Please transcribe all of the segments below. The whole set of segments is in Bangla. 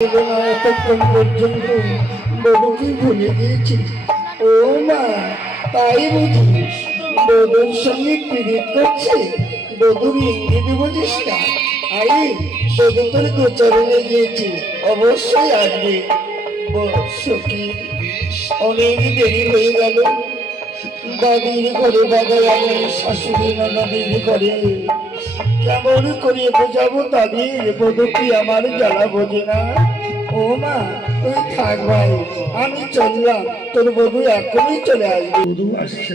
এতক্ষণ পর্যন্ত বধূকে ভুলে গিয়েছি। ও মা, তাই বুঝি বধূর সঙ্গে পীড়িত করছে? বধূর ইঙ্গিত বুঝিস না? আরে বধূ তোর গোচরণে গিয়েছি, অবশ্যই আসবে। সখী, অনেক দেরি হয়ে গেল। বাড়ির ঘরে বাজায় আমি শাশুড়ি ননদের ঘরে কেমন করে বোঝাবো তাদের? বধূ কি আমার জ্বালা বোঝে না? ও মা, তুই থাক ভাই, আমি চললাম। তোর বধূ এখনই চলে আসবে। বধূ আসছে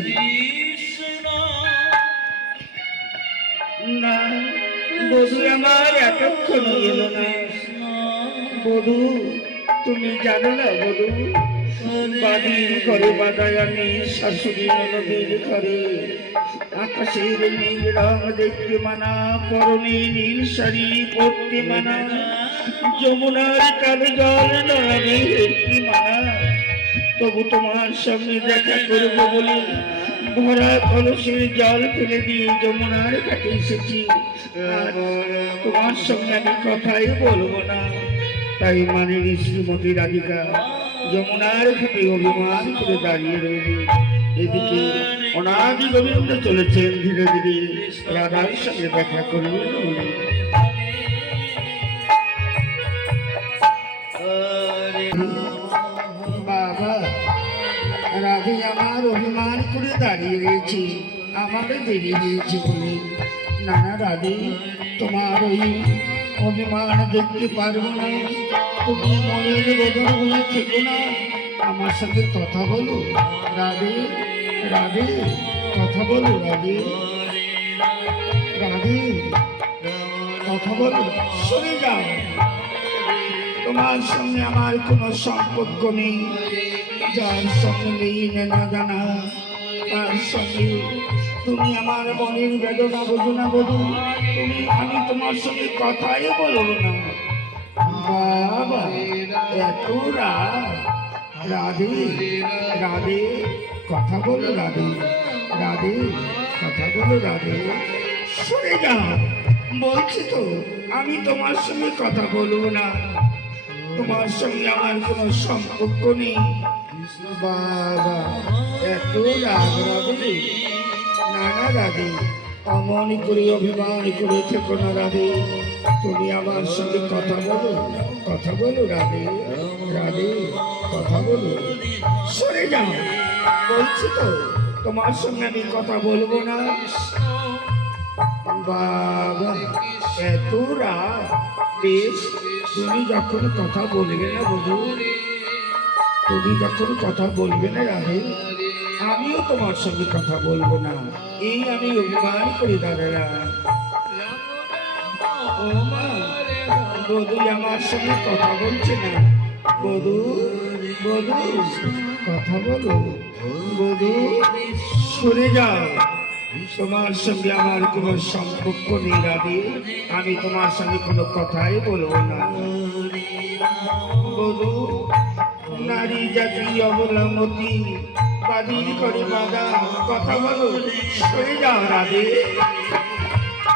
না, বধূ আমার এতক্ষণ এলো না। বধূ, তুমি জানো না বধূ, বাড়ির ঘরে বাঁধায় আমি শাশুড়ি ননদের ঘরে। আকাশের নীল রং দেখতে মানা, পরনে নীল শাড়ি পরতে মানা, যমুনার কালো জল নয়নে দেখতে মানা। তবু তোমার সঙ্গে দেখা করবো বলে ভরা কলসের জল ফেলে দিয়ে যমুনার ঘাটে এসেছি। আর তোমার সঙ্গে আমি কথাই বলবো না। তাই মানে শ্রীমতী রাধিকা যমুনার ঘাটে অভিমান করে দাঁড়িয়ে রইল। এদিকে অনাদি গোবিন্দ চলেছেন ধীরে ধীরে রাধার সঙ্গে দেখা করবেন বলে। বাবা, রাধে আমার অভিমান করে দাঁড়িয়ে রয়েছে, আমাকে দেরি হয়েছে বলে। নানা রাধে, তোমার ওই অভিমান দেখতে পারবো না। তুমি মনের বদল হয়ে থেকো না, আমার সঙ্গে কথা বলো রাধে। রাধে, কথা বলো রাধে। রাধে, কথা বলো। সরে যাও, তোমার সঙ্গে আমার কোনো সম্পর্ক নেই। যার সঙ্গে নেই নেনা জানা, তার সঙ্গে তুমি আমার মনের বেদনা বোঝো না বধূ। আমি তোমার সঙ্গে কথাই বলবো না। বাবা, এত রাধে। রাধে, কথা বলো রাধে। রাধে, কথা বলো রাধে। সরে যাও বলছি তো, আমি তোমার সঙ্গে কথা বলবো না। তোমার সঙ্গে আমার কোনো সম্পর্ক নেই। বাবা, এত রাগ রাধে। নানা রাধে, অমন করে অভিমান করে থেকো না রাধে। তুমি আমার সঙ্গে কথা বলো, কথা বলো রাধে। রাধে, কথা বলো। সরে যাও বলছি তো, তোমার সঙ্গে আমি কথা বলবো না। বাবা, এত রাগ। বেশ, তুমি যখন কথা বলবে না বধূ, তুমি যখন কথা বলবে না রাধে, আমিও তোমার সঙ্গে কথা বলবো না। এই আমি অভিমান করে দাঁড়ালাম। ও মা, বধূ আমার সঙ্গে কথা বলছে না। বধূ, বধূ, কথা বলো বধূ। সরে যাও, তোমার সঙ্গে আমার কোনো সম্পর্ক নেই রাধে। আমি তোমার সঙ্গে কোনো কথাই বলবো না। বধূ, নারী জাতি অবলম্বতী, বাদির করে বাধা, কথা বলো। সরে যাও রাধে,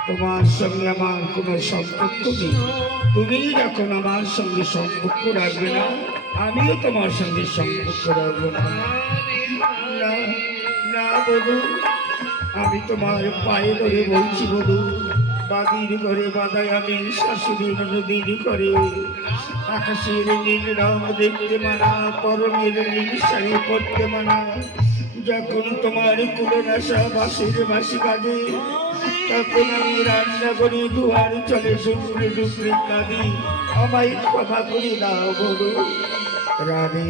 তোমার সঙ্গে আমার কোনো সম্পর্ক নেই। তুমি যখন আমার সঙ্গে সম্পর্ক রাখবে না, আমিও তোমার সঙ্গে সম্পর্ক রাখবো না। না বধূ, আমি তোমার পায়ে ধরে বলছি বধূ, বাদির ঘরে বাধায় আমি শাশুড়ি নদীর ঘরে। আকাশের নীল রং দেখতে মানা, পরনের নীল শাড়ি পরতে মানা। যখন তোমার কুলে আসা বাঁশির বাঁশি বাজে, তখন আমি রান্না করি, দুয়ার চলে ডুবরে ডুবরে কাঁদি। আমায় ক্ষমা করে দাও বধূ। রাধে,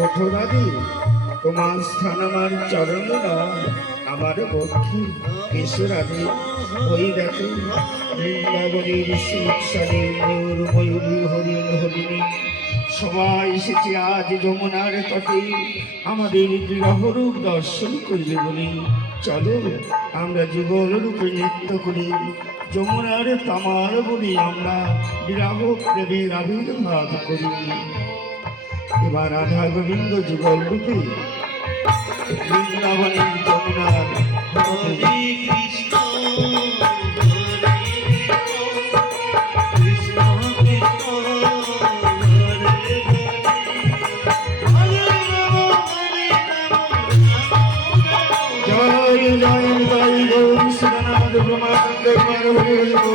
ওঠো রাধে, তোমার স্থান আমার চরণে নয়, আমার বক্ষে। এসো রাধে, ওই দেখো বৃন্দাবনের শীতশালী ময়ূর ময়ূরী হরিণ হরিণী সবাই এসেছে আজ যমুনার তটে আমাদের বিরহরূপ দর্শন করবে বলে। চলো আমরা যুগল রূপে নৃত্য করি, যমুনার তামার বলি আমরা বিরাহ প্রেমের আবির্ভাব করি। এবার রাধা গোবিন্দ যুগল রূপে বৃন্দাবনের যমুনার কৃষ্ণ কৃষ্ণ বলবো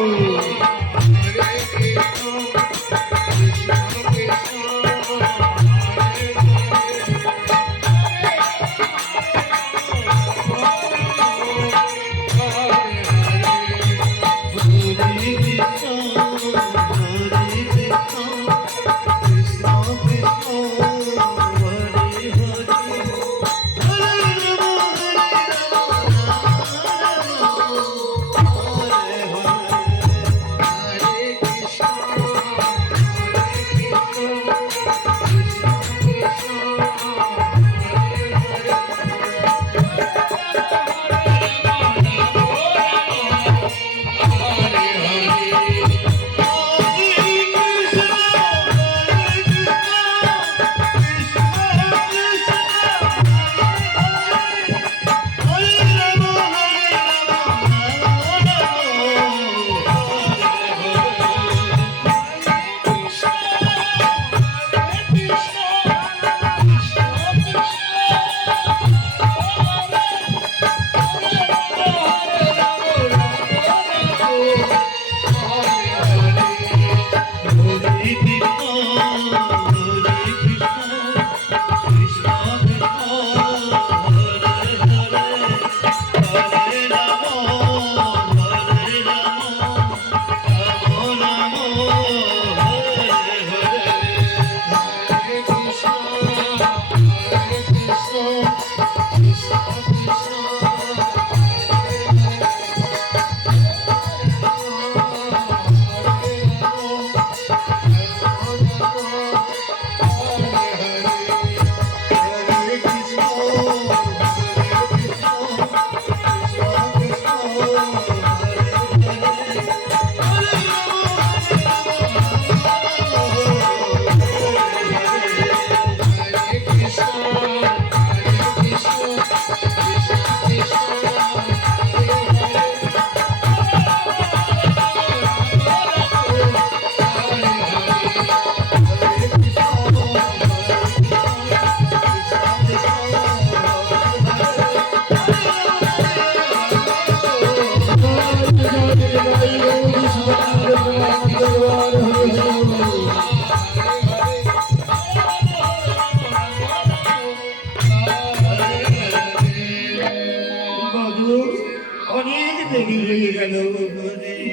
অনেক দেরি হয়ে গেল,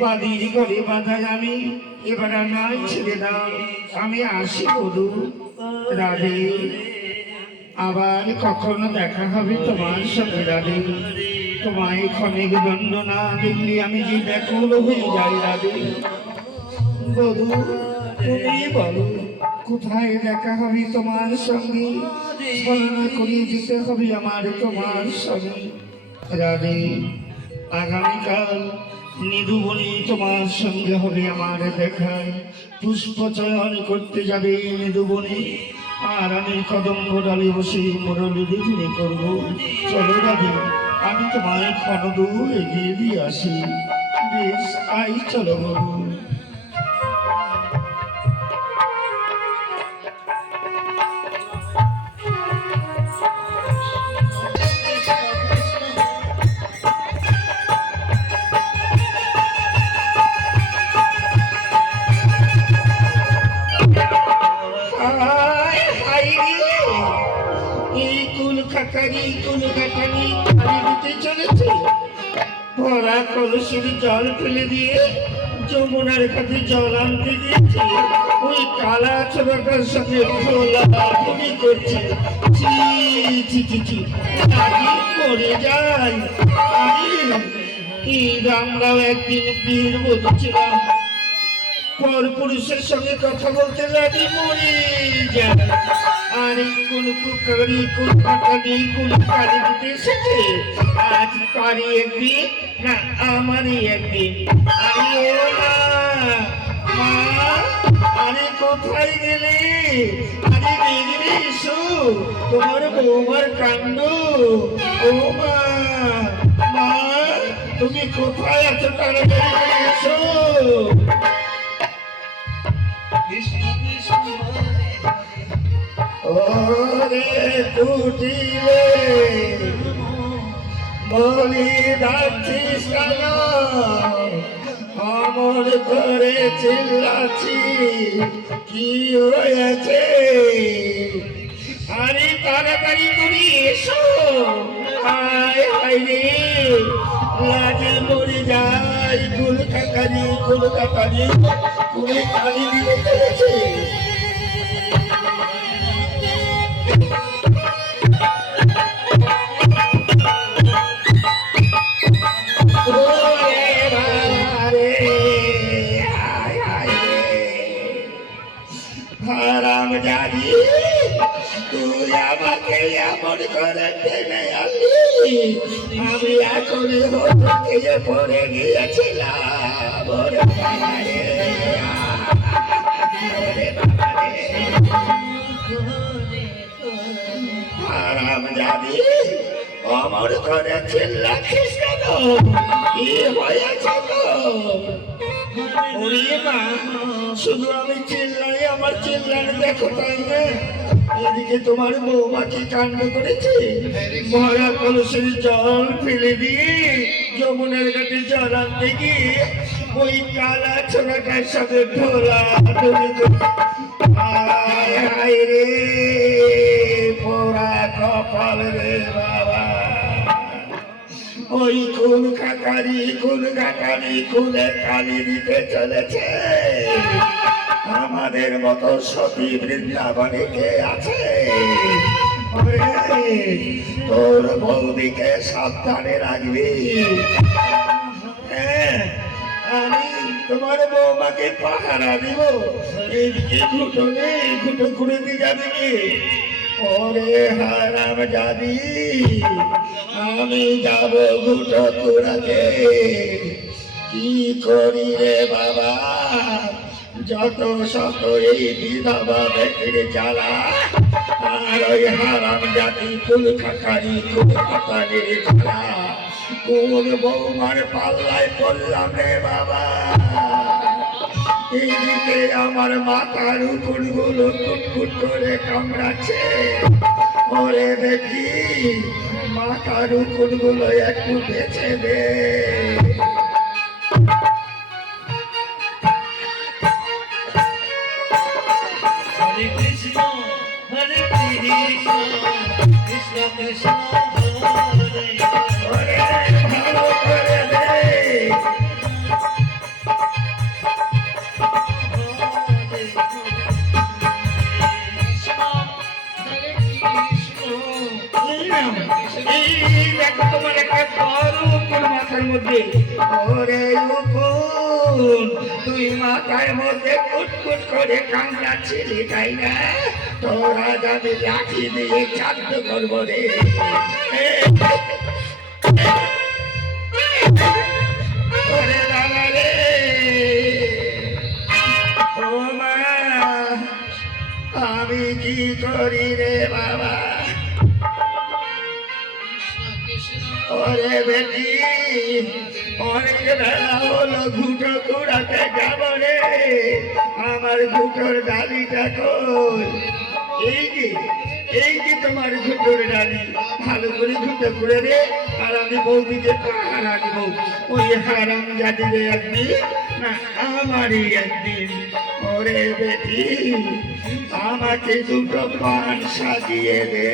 বাড়ির ঘরে বাঁধায় আমি এবার নাই ছেড়ে দাও, আমি আসি বধু। রাধে, আবার কখনো দেখা হবে তোমার সঙ্গে রাধে। তোমায় ক্ষণিক দণ্ড না দেখলে আমি যে ব্যাকুল হয়ে যাই রাধে। বধু, তুমি বলো কোথায় দেখা হবে তোমার সঙ্গে? ছলনা করিয়ে যেতে হবে আমার তোমার সঙ্গে রাধে। আগামীকাল নিধুবনে তোমার সঙ্গে হবে আমার দেখা। পুষ্প চয়ন করতে যাবে নিধুবনে, আর আমি কদম্ব ডালে বসে মুরলী দিদি করবো। চলো রাধে, আমি তোমায় ক্ষণ দূর এগিয়ে দিয়ে আসি। বেশ, আই চলো বধু। ভরা কলসির জল ফেলে দিয়ে যমুনার কাছে জল আনতে গিয়েছি, ওই কালা ছোটটার সঙ্গে ভোলাভুলি করছে। মরে যাই আমি। আমরাও একদিন বীর বলছিলাম, পর পুরুষের সঙ্গে কথা বলতে লাগি মরে যায়। আর কোন কুকারি কোন পাটানি কোন কালি দিতে এসেছে। আজ তারই একদিন না আমারই একদিন। আরে ও মা, মা, আরে কোথায় গেলে? আরে বেরিয়ে এসো, তোমার বৌমার কাণ্ড। ও মা, মা, তুমি কোথায় আছো? তাড়াতাড়ি এসো। ওরে টুটিলে বলি যাচ্ছিস কেন? আমর করে চিল্লাছি কি হয়েছে? আরে তাড়াতাড়ি করি এসো। হায় হায় রে, লাজে মরে যাই। কলকাতারি কলকাতারি করে কালি দিতে চলেছে। হারাম জানি, তুই আমাকে এমন করে টেনে আনলি, আমি এখন হয়ে পড়ে গিয়েছিলাম। ওরে বাবা রে, ওরে বাবা রে। হারাম জানি, অমর করে চিল্লাছিস কেন? কি হয়েছে তো? ওরে মা, শুধু আমি চিল্লাই, আমার চিল্লানো দেখো তাই না? এদিকে তোমার বৌমা কি কাণ্ড করেছে? মরা কলসের জল ফেলে দিয়ে যমুনার ঘাটে জল আনতে গিয়ে ওই কালা ছোড়াটার সাথে ঢোলা রে, পোড়া কপাল রে বাবা। ওই কোন কাকারি খুলে কালি দিতে চলেছে। আমাদের মতো সতী বৃন্দাবনে কে আছে? তোর বৌদিকে সাবধানে রাখবি। হ্যাঁ, আমি তোমার বৌমাকে পাহারা দিব। এদিকে ঘুটো ঘুরে দিয়ে যাবে কি? ওরে হারাম জাদি, আমি যাব ঘুটো কুড়াতে। কি করি রে বাবা, যত শত এই বিধবা ব্যক্তির জ্বালা, আর ওই হারাম জাতি কুলখাকারি কুলখাতারির জ্বালা। কোন বৌমার পাল্লায় পড়লাম রে বাবা। এইদিকে আমার মাথার উপরগুলো কুটকুট করে কামড়াচ্ছে। ওরে দেখি মাথার উপরগুলো একটু বেছে দে। হরে কৃষ্ণ কৃষ্ণ কৃষ্ণ হরে ওরে ভালো করে দে। তুই মাথার মধ্যে কুটকুট করে কামড়াচ্ছিলি তাই না? তোরা যাবি লাঠি দিয়ে চাদ্দ করবো রে। ওরে বাবা রে, ও মা, আমি কি করি রে বাবা? ওরে বেটি, অনেক বেলা হলো ঘুটো কুড়াতে যাব রে। আমার ঘুটোর ডালিটা কই? এই যে তোমার ঘুটোর ডালি। ভালো করে ঘুটো করে রে, আর আমি বৌদিকে পাহারা দিব। ওই হারাম জাতিরে একদিন না আমারই একদিন। ওরে বেটি, আমাকে দুটো পান সাজিয়ে দে।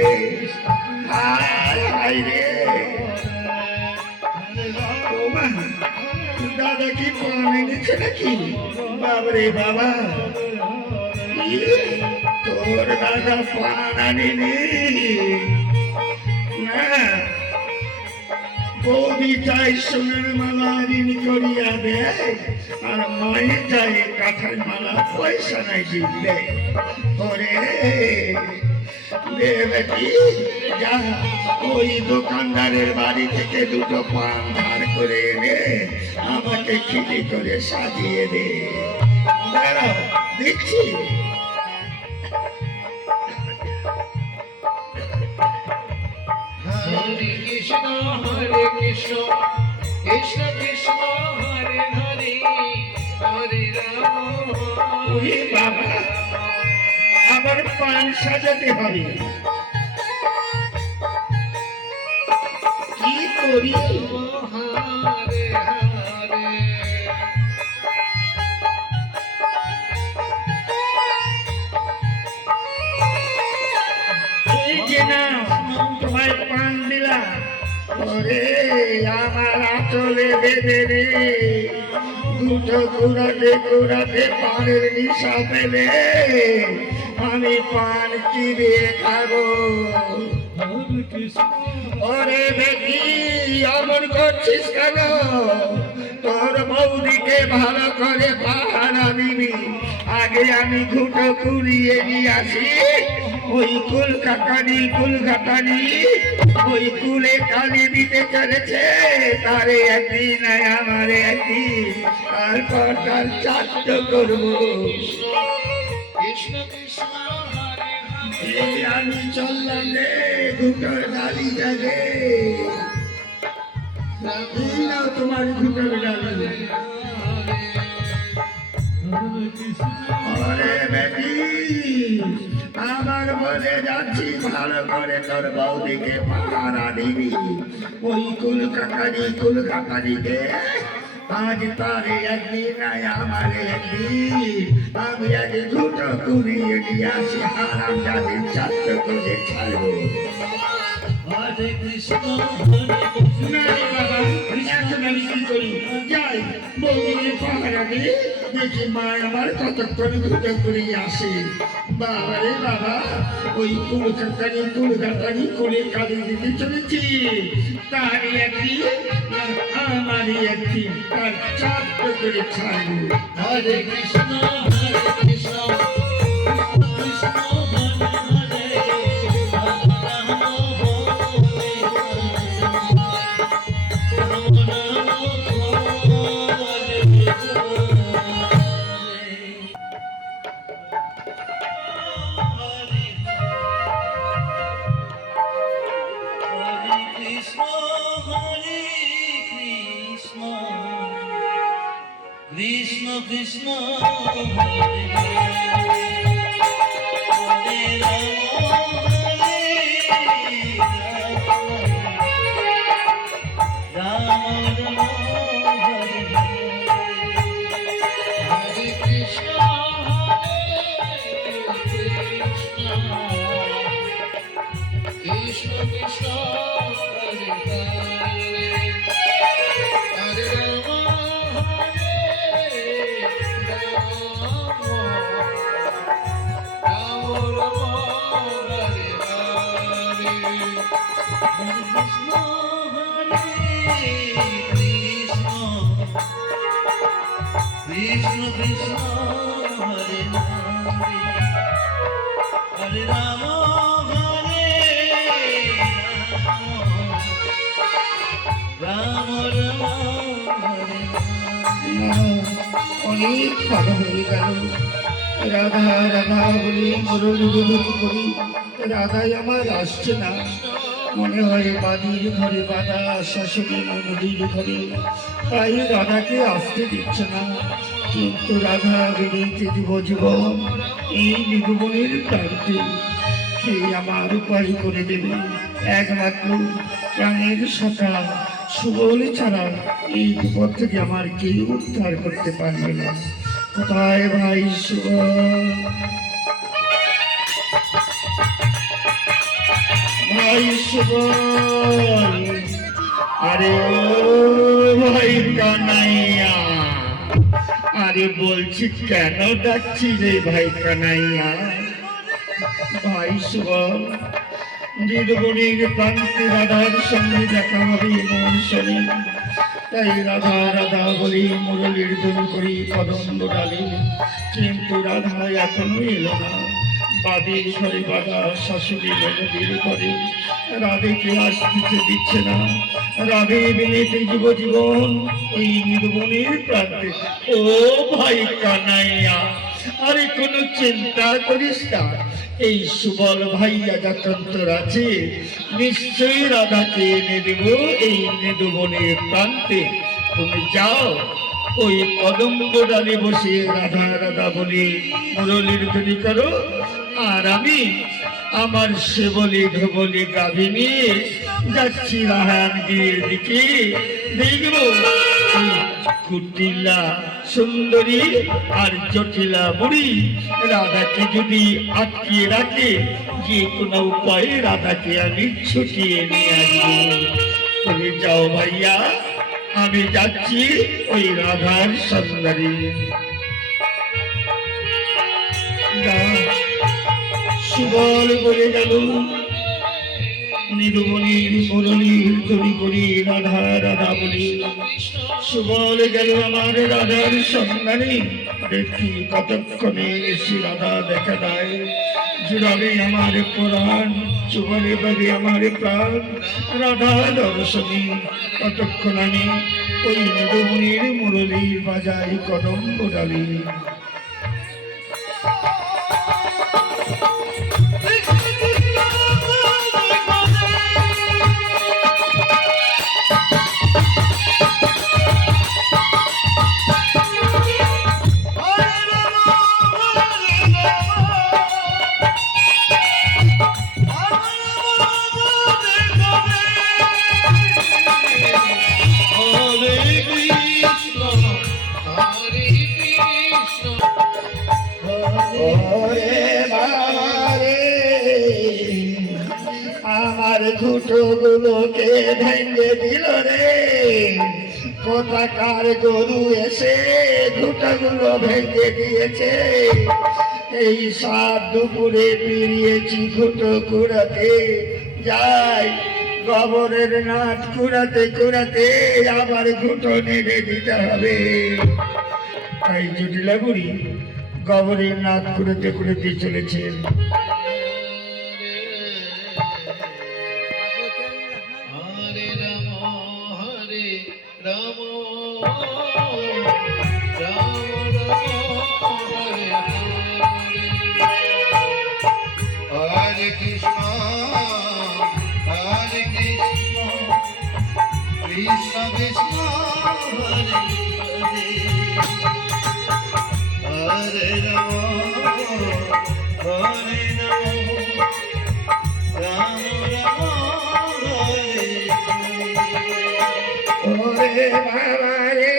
হায় হায় রে, দাদা কি পান এনেছে নাকি? বাবারে বাবা, তোর দাদা পান আনেনি না? বৌদি চাই সোনার মালা ঋণ করিয়া দেয়, আর মায়ের চাই কাঠার মালা পয়সা নাই দিলে। ওরে বেটি, যা ওই দোকানদারের বাড়ি থেকে দুটো পান ধার করে এনে আমাকে খিলি করে সাজিয়ে দে। দাঁড়াও, দিচ্ছি। হরে কৃষ্ণ কৃষ্ণ কৃষ্ণ হরে হরে হরে রাম। ওরে বাবা, আবার পান সাজাতে হবে। কি করি? হরে হরে তোমায় পান দিলাম ওরে আমার আঁচলে বেঁধে রে দুটো কুড়াতে পানের নিশা পেলে আমি পান চিবিয়ে খাবো। ওরে বেটি অমন করছিস কেন? তোর বৌদিকে ভালো করে পাহারা দিবি, আগে আমি ঘুটো কুড়িয়ে নিয়ে আসি। ওই কুলঘাটানি ওই কুলে কালি দিতে চলেছে, তারে একদিন আমারে একদিন, তারপর তার চাষ্ট করবো। কৃষ্ণ কৃষ্ণ হরে হরে এই আমি চললাম রে ঘুটোর ডালি যাবে, তোমার ঘুটোর ডালি। ওরে বেটি আমার বলে যাচ্ছি ভালো করে তোর বৌদিকে পাহারা দিবি। ওই কুলকাকারিকে আজ তারে একদিন আমারে একদিন, আমি আগে দুটো কুড়িয়ে নিয়ে আসি, হারাম যাদের চারট করে ছাড়বো। হরে কৃষ্ণ হরে কৃষ্ণ না রে বাবা, এখন আমি কি করি? যাই বৌদিকে পাহারা দিয়ে দেখি মা আমার কতক্ষণ দুটো কুড়িয়ে আসে। বাবা রে বাবা, ওই কুলঘাটানি কুলে কালি দিতে চলেছি, তারই একদিন আমারই একদিন, তার চারট করে ছাড়বো। হরে কৃষ্ণ হরে কৃষ্ণ কৃষ্ণ হরে হরে রাম কৃষ্ণ কৃষ্ণ হরে হরে রাম রাম হরে হরে কৃষ্ণ কৃষ্ণ কৃষ্ণ হরে হরে হরে রাম কৃষ্ণ কৃষ্ণ হরে হরে হরে রাম হরে রাম রাম হরে অনেক কথা হয়ে গেল। রাধা রাধা বলি মুরলি করি, রাধাই আমার আসছে না। মনে হয় বাদির ঘরে বাধা, শাশুড়ি নদীর ঘরে, তাই রাধাকে আসতে দিচ্ছে না। কিন্তু রাধা বেরিয়েছে জীবন এই নির্মলের প্রান্তে, সে আমার উপায় করে দেবে। একমাত্র প্রাণের সখা সুবল ছাড়া এই বিপদ থেকে আমার কেউ উদ্ধার করতে পারবে না। কোথায় ভাই সুবল? ভাই সুবল, আরে ও ভাই কানাইয়া, আরে বলছি কেন ডাকছি রে ভাই কানাইয়া? ভাই সুবল, নির্বণের প্রান্তে রাধার সঙ্গে দেখা হবে মন শনি, তাই রাধা রাধা বলি মুরলির ধ্বনি করি কদম্ব ডালি। কিন্তু রাধা এখনো এলো না। বাদির ঘরে বাধা, শাশুড়ি নদীর ঘরে, রাধেকে আসতে দিচ্ছে না। রাধে বিনেতে জীবন এই নির্বণের প্রান্তে। ও ভাই কানাইয়া, আরে কোনো চিন্তা করিস না, এই সুবল ভাইয়া যখন তোর আছে নিশ্চয়ই রাধাকে এনে দেব এই নির্বণের প্রান্তে। তুমি যাও, ওই কদম্ব ডালে বসে রাধা রাধা বলে মুরলির ধ্বনি করো, আর আমি আমার সেবলি ঢবলি গাভী নিয়ে যাচ্ছি রাহানগির দিকে। দেখবো কুটিলা সুন্দরী আর জটিলা বুড়ি রাধাকে যদি আটকিয়ে রাখে, যে কোনো উপায়ে রাধাকে আমি ছুটিয়ে নিয়ে আসবো। তুমি যাও ভাইয়া, আমি যাচ্ছি ওই রাধার সন্ধানে। সুবল বলে গেল নিরুমণির মুরলীর তরি করি রাধা রাধা বলি। সুবল গেল আমার রাধার সন্ধানে, দেখি কতক্ষণে এসে রাধা দেখা দেয়। জুড়াবে আমার প্রাণ, চুবারে বাগে আমার প্রাণ, রাধা দর্শনী। কতক্ষণ আমি ওই নিরুমণির মুরলীর বাজাই কদম্ব ডালি। ওরে বাবা রে, আমার ঘুঁটোগুলোকে ভেঙে দিল রে। কোথাকার গরু এসে ঘুঁটোগুলো ভেঙে দিয়েছে। এই সাত দুপুরে বেরিয়েছি ঘুঁটো কুড়াতে, যাই গোবরের নাচ কুড়াতে কুড়াতে আবার ঘুঁটো নেড়ে দিতে হবে। তাই জটিলা বুড়ি গোবরের নাচ কুড়াতে কুড়াতে চলেছেন। হরে রাম রাম রাম হরে হরে কৃষ্ণ কৃষ্ণ কৃষ্ণ হরে হরে রাম রাম রাম হরে ওরে বাবা রে,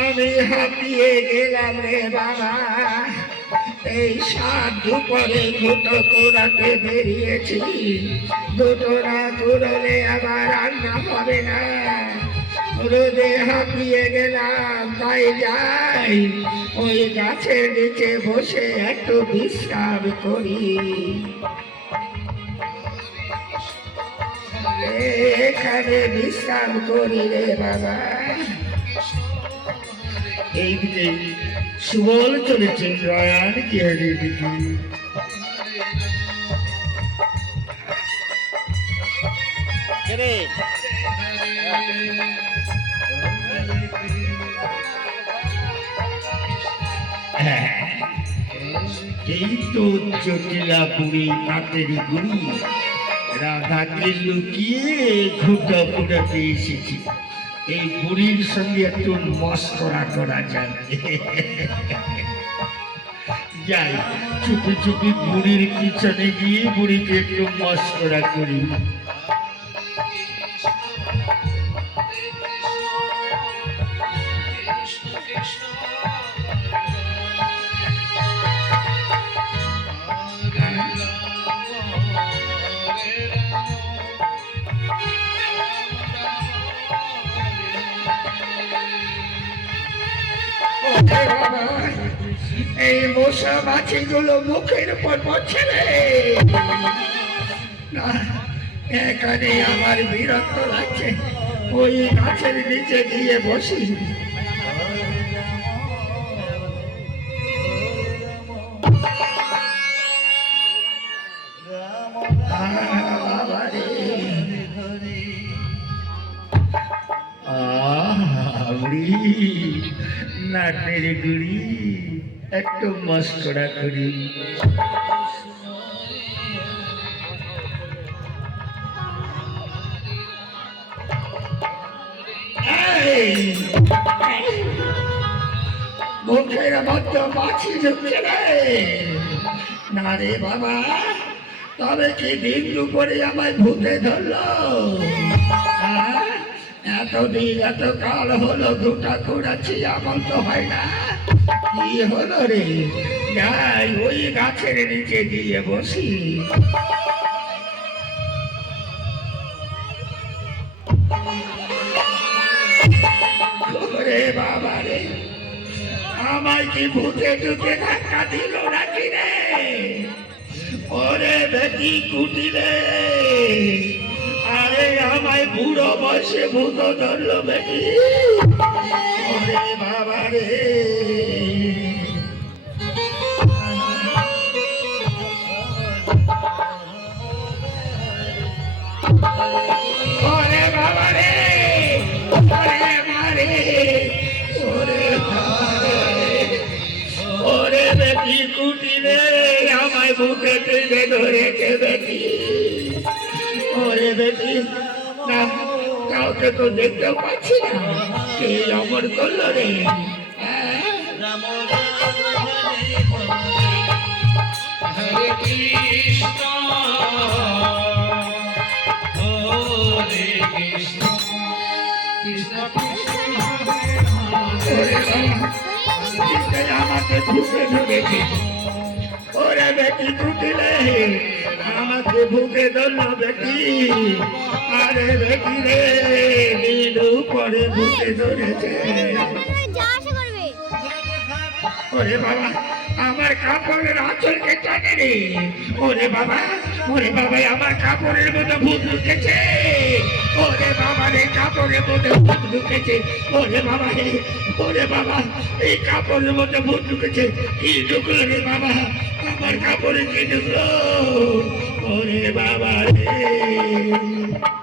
আমি হাঁপিয়ে গেলাম রে বাবা। এই সাত দুপুরে ঘুঁটো কুড়াতে বেরিয়েছি, ঘুঁটো না কুড়ালে আবার রান্না হবে না। রোদে হাঁপিয়ে গেলাম, তাই যাই ওই গাছের নিচে বসে একটু বিশ্রাম করি। এখানে বিশ্রাম করি রে বাবা। এইদিকে সুবল চলেছেন রয়ান কেয়ারের দিকে। এই তো জটিলা বুড়ি হাতের গুড়ি রাধাকে লুকিয়ে ঘুঁটা ফুটাতে এসেছি। এই বুড়ির সঙ্গে একটু মস্করা করা যায়। যাই চুপি চুপি বুড়ির পিছনে গিয়ে বুড়িকে একটু মস্করা করি। এই মশা মাছি গুলো মুখের উপর পড়ছে রে। না, এখানে আমার বিরক্ত লাগছে, ওই গাছের নিচে গিয়ে বসি। বাবা রে, নাটের গুড়ি একটু মস্করা করি। মুখের মধ্যে মাছি ঢুকছে রে। না রে বাবা, তবে কি দিন দুপুরে আমায় ভূতে ধরলো? এতদিন এত কাল হলো দুটা করেছি, এমন তো হয় না। কি হলো রে? যাই ওই গাছের নিচে গিয়ে বসি। ওরে বাবা রে, আমায় কি ভূতে ঢুকে ধাক্কা দিল নাকি রে? ওরে বেটি কুটিলে, আরে আমায় বুড়ো বয়সে ভূত ধরলো বেটি। ওরে বাবা রে, ওরে বাবা রে, ওরে মারে, ওরে বাবা রে, ওরে বেটি কুটিলে আমায় বুকে টেনে ধরেছে বেটি। ওরে বেটি, না কাউকে তো দেখতেও পাচ্ছি না, কে অমর করলো রে? রাম হরে কৃষ্ণ হরে কৃষ্ণ কৃষ্ণ কৃষ্ণ ওরে বাবা, কে আমাকে বুকে ধরেছে? ওরে বেটি কুটিলে আমাকে বুকে ধরলো বেটি। আরে বেটি রে, দিন পরে বুকে ধরেছে। ওরে বাবা, আমার কাপড়ের আঁচলকে টানে রে। ওরে বাবা, ওরে বাবা, আমার কাপড়ের মধ্যে ভূত ঢুকেছে। ওরে বাবা রে, কাপড়ের মধ্যে ভূত ঢুকেছে। ওরে বাবা রে, ওরে বাবা, এই কাপড়ের মধ্যে ভূত ঢুকেছে। কি ঢুকলো রে বাবা? আমার কাপড়ে কি ঢুকলো? ওরে বাবা রে,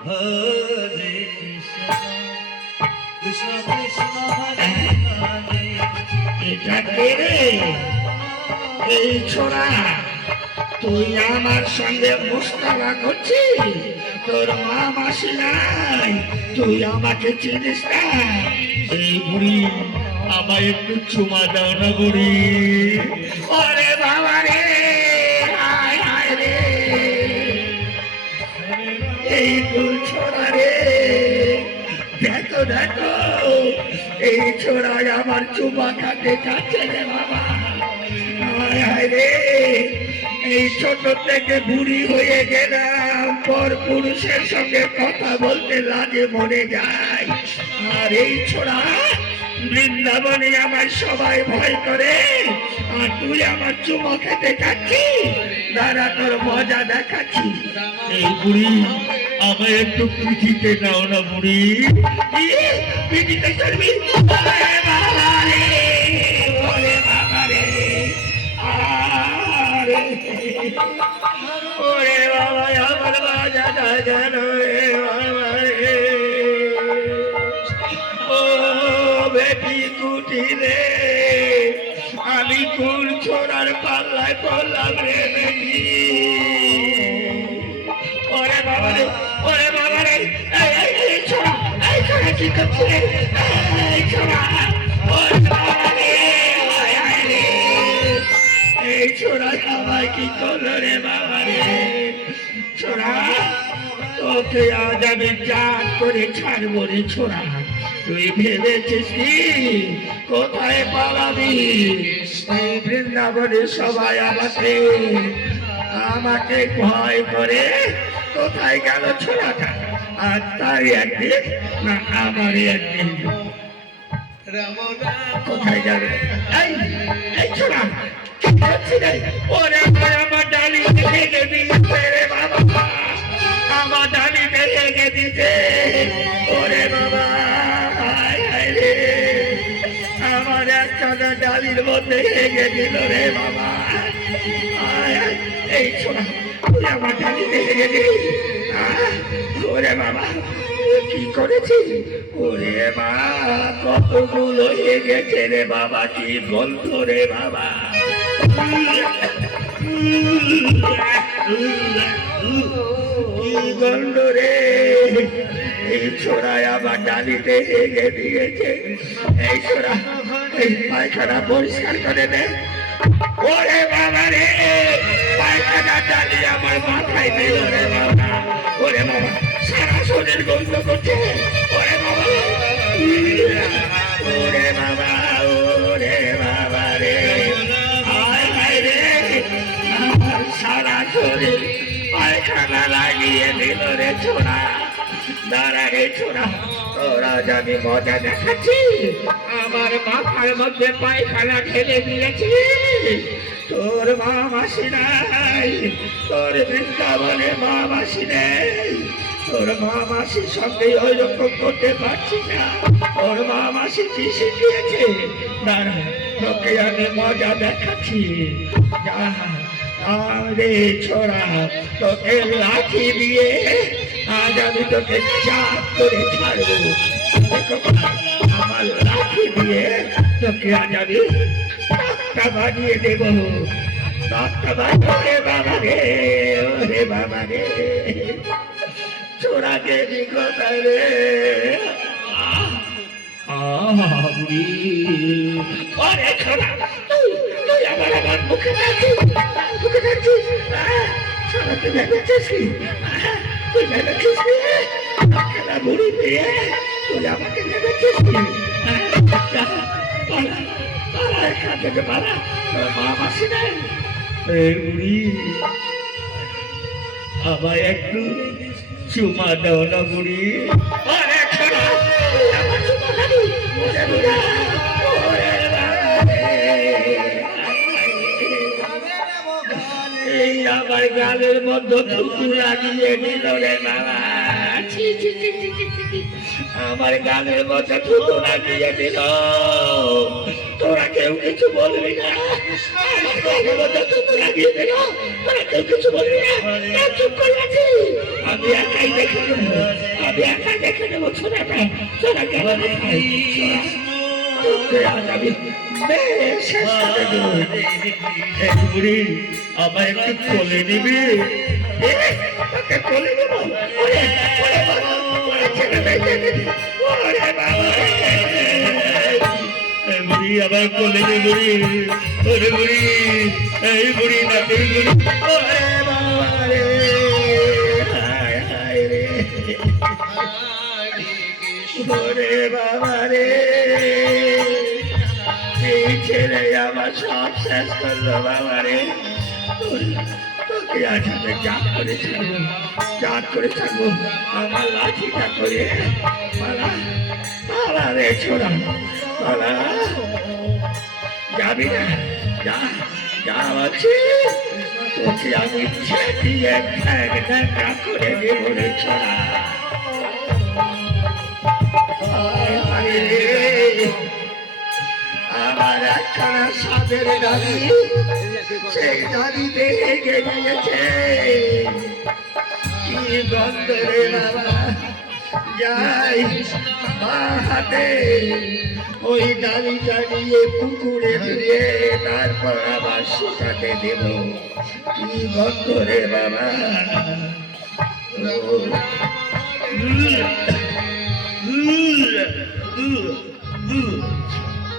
হরে কৃষ্ণ কৃষ্ণ কৃষ্ণ হরে হরে এটা কে রে? এই ছোড়া, তুই আমার সঙ্গে মুস্তালা করছিস? তোর মা মাসি নাই, তুই আমাকে চিনিস না? এই বুড়ি, আমায় একটু চুমা দাও না বুড়ি। ওরে বাবা রে, হায় হায় রে, এই তুই ছোড়া রে, দেখো দেখো, এই ছোড়ায় আমার চুমা খাতে চাচ্ছে রে বাবা। হায় হায় রে, এই ছোট থেকে বুড়ি হয়ে গেলাম, পর পুরুষের সঙ্গে কথা বলতে লাগে মরে যায়। আর এই ছোড়া বৃন্দাবনে আমার সবাই ভয় করে, আর তুই আমার চুমো খেতে চাচ্ছিস? দাঁড়া, তোর মজা দেখাচ্ছি। এই বুড়ি, আমায় একটু পিঠিতে নাও না বুড়ি। পিঠিতে চলবি? ওরে বাবা রে, ওরে বাবা রে, আরে ওরে বাবা, আমার মজাটা যেন রে বাবা রে। ও বেটি কুটিলে, আমি কুল ছোড়ার পাল্লায় পড়লাম রে বেটি। ওরে বাবা রে, ওরে বাবা রে, এই ছোড়া, এই ছোড়া কি করছে রে? এই ছোড়া, ওরে বাবা রে, হায় হায় রে, এই ছোড়া সবাই কি করলো রে বাবা রে? ছোড়া, তোকে আজ আমি জাত করে ছাড়বো রে ছোড়া। তুই ভেবেছিস কি কোথায় পালাবি? এই বৃন্দাবনে সবাই আমাকে ভয় করে। কোথায় গেল ছোড়াটা? আর তাই একদিন না আমারই একদিন। রাম কোথায় যাবে? এই ছোড়া, কি করছি রে? ওরে আমার ডালি ভেঙে দিয়েছে রে বাবা, আমার ডালি ভেঙে দিতে। ওরে বাবা, হায় হায় রে, আমার একটা ডালির মধ্যে ভেঙে দিল রে বাবা। হায় হায়, এই ছোড়া, তুই আমার ডালি ভেঙে দিলি? ওরে বাবা, কি করেছিস? ওরে মা, কতগুলো হয়ে গেছে রে বাবা, কি বলতো রে বাবা। কি গন্ধ রে, এই ছোড়ায় আমার ডালিতে হেগে দিয়েছে। এই ছোড়া, এই পায়খানা পরিষ্কার করে দে। ওরে বাবা রে, পায়খানা ডালি আমার মাথায় দিল রে বাবা। ওরে বাবা, সারা শরীর গন্ধ করছে। ওরে বাবা, ওরে বাবা, ওরে বাবা রে, হায় হায় রে, আমার সারা শরীর পায়খানা লাগিয়ে দিল রে ছোড়া। দাঁড়া রে ছোড়া, তোরা যদি মজা দেখাচ্ছি, আমার মাথার মধ্যে পায়খানা ঢেলে দিয়েছি। তোর মা মাসি নাই, তোর বৃন্দাবনে মা মাসি নেই, তোর মা মাসির সঙ্গে ওই রকম করতে পারছি না। তোর মা মাসি কি শিখিয়েছে? দাঁড়া, তোকে আমি মজা দেখাচ্ছি। যা আরে ছোড়া, তোকে লাঠি দিয়ে আজ আমি তোকে চাপ করে ছাড়বো। আমার লাঠি দিয়ে তোকে আজ আমি টাকা বানিয়ে দেবো। টাকা বানিয়ে বাবা রে, ওরে বাবা রে, ছোড়া গেলি কোথায় রে? বুড়ি, ওরে ছোড়া, তুই আমার মুখে যাচ্ছিস, মুখে যাচ্ছিস, ছোড়া তুই ভেবেছিস কি? তুই ভেবেছিস কি? খেলা বুড়ি পেয়ে তুই আমাকে ভেবেছিস কি? এখান থেকে পালা, মা মাসি নাই। বুড়ি, আমায় একটু চুমা দাও না বুড়ি। ওরে ছোড়া, আমার চুমা খাবি? ওরে বুড়া, ওরে বাবা রে। এই আমার গালের মধ্যে থুতু লাগিয়ে দিল রে বাবা। ছি, ছি, ছি, ছি, ছি, ছি, ছি। আমার গালের মধ্যে থুতু লাগিয়ে দিল। তোরা কেউ কিছু বলবি না? আমার গালের মধ্যে থুতু লাগিয়ে দিল, তোরা কেউ কিছু বলবি না? কেউ চুপ করে আছি? আমি একাই দেখে নেবো, আমি একাই দেখে নেবো। ছোড়াটা, তোরা গেল কোথায়? তোকে আজ আমি বেশ শেষ করে দেবো। এই বুড়ি, আমায় একটু কোলে নিবি? তোকে কোলে নেবো? ওরে, ওরে বাবা, ওরে ছেড়ে দে, ছেড়ে দে। ওরে বাবা, এই বুড়ি আমার কোলে নে বুড়ি। ওরে বুড়ি, এই বুড়ি না, এই বুড়ি। ওরে বাবা রে, হায় হায় রে, ওরে বাবা রে, এই ছেলে আমার সব শেষ করলো বাবা রে। তোকে আজ আমি জাত করে ছাড়বো, জাত করে ছাড়বো। আমার লাঠিটা করে পালা, পালা রে ছোড়া, পালা। যাবি না? যা, যা আছে, তোকে আমি ছেটিয়ে ঠ্যাংটা করে দেবো রে ছোড়া। হায় হায় রে, আমার একখানা সাদের গাড়ি, সেই গাড়িতে হেগে গিয়েছে। কি গন্ধ রে বাবা। যাই মা হাতে ওই ডালিটা নিয়ে পুকুরে দিয়ে তারপর আবার শুকাতে দেব। কি গন্ধ রে বাবা।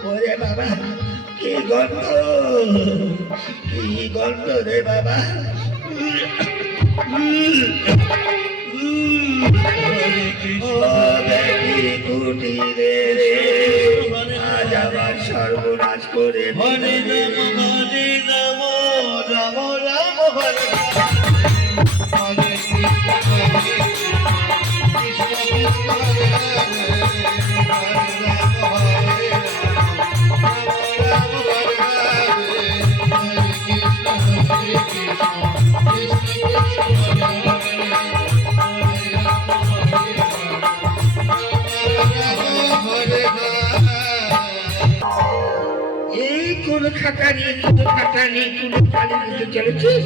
ওরে বাবা, কি গন্ধ, কি গন্ধ রে বাবা। কুটিরে রে, আজ আমার সর্বনাশ করে হরে রাম, হরে রাম, রাম রাম হরে হরে কৃষ্ণ, হরে কৃষ্ণ, কৃষ্ণ হরে হরে, হরে রাম, হরে রাম, রাম রাম হরে হরে, হরে কৃষ্ণ, হরে কৃষ্ণ, কৃষ্ণ কৃষ্ণ হরে হরে, হরে রাম, হরে রাম, রাম রাম হরে হরে। এই কোন খাটানি, কোন খাটানি, কোন পানি দিতে চলেছিস?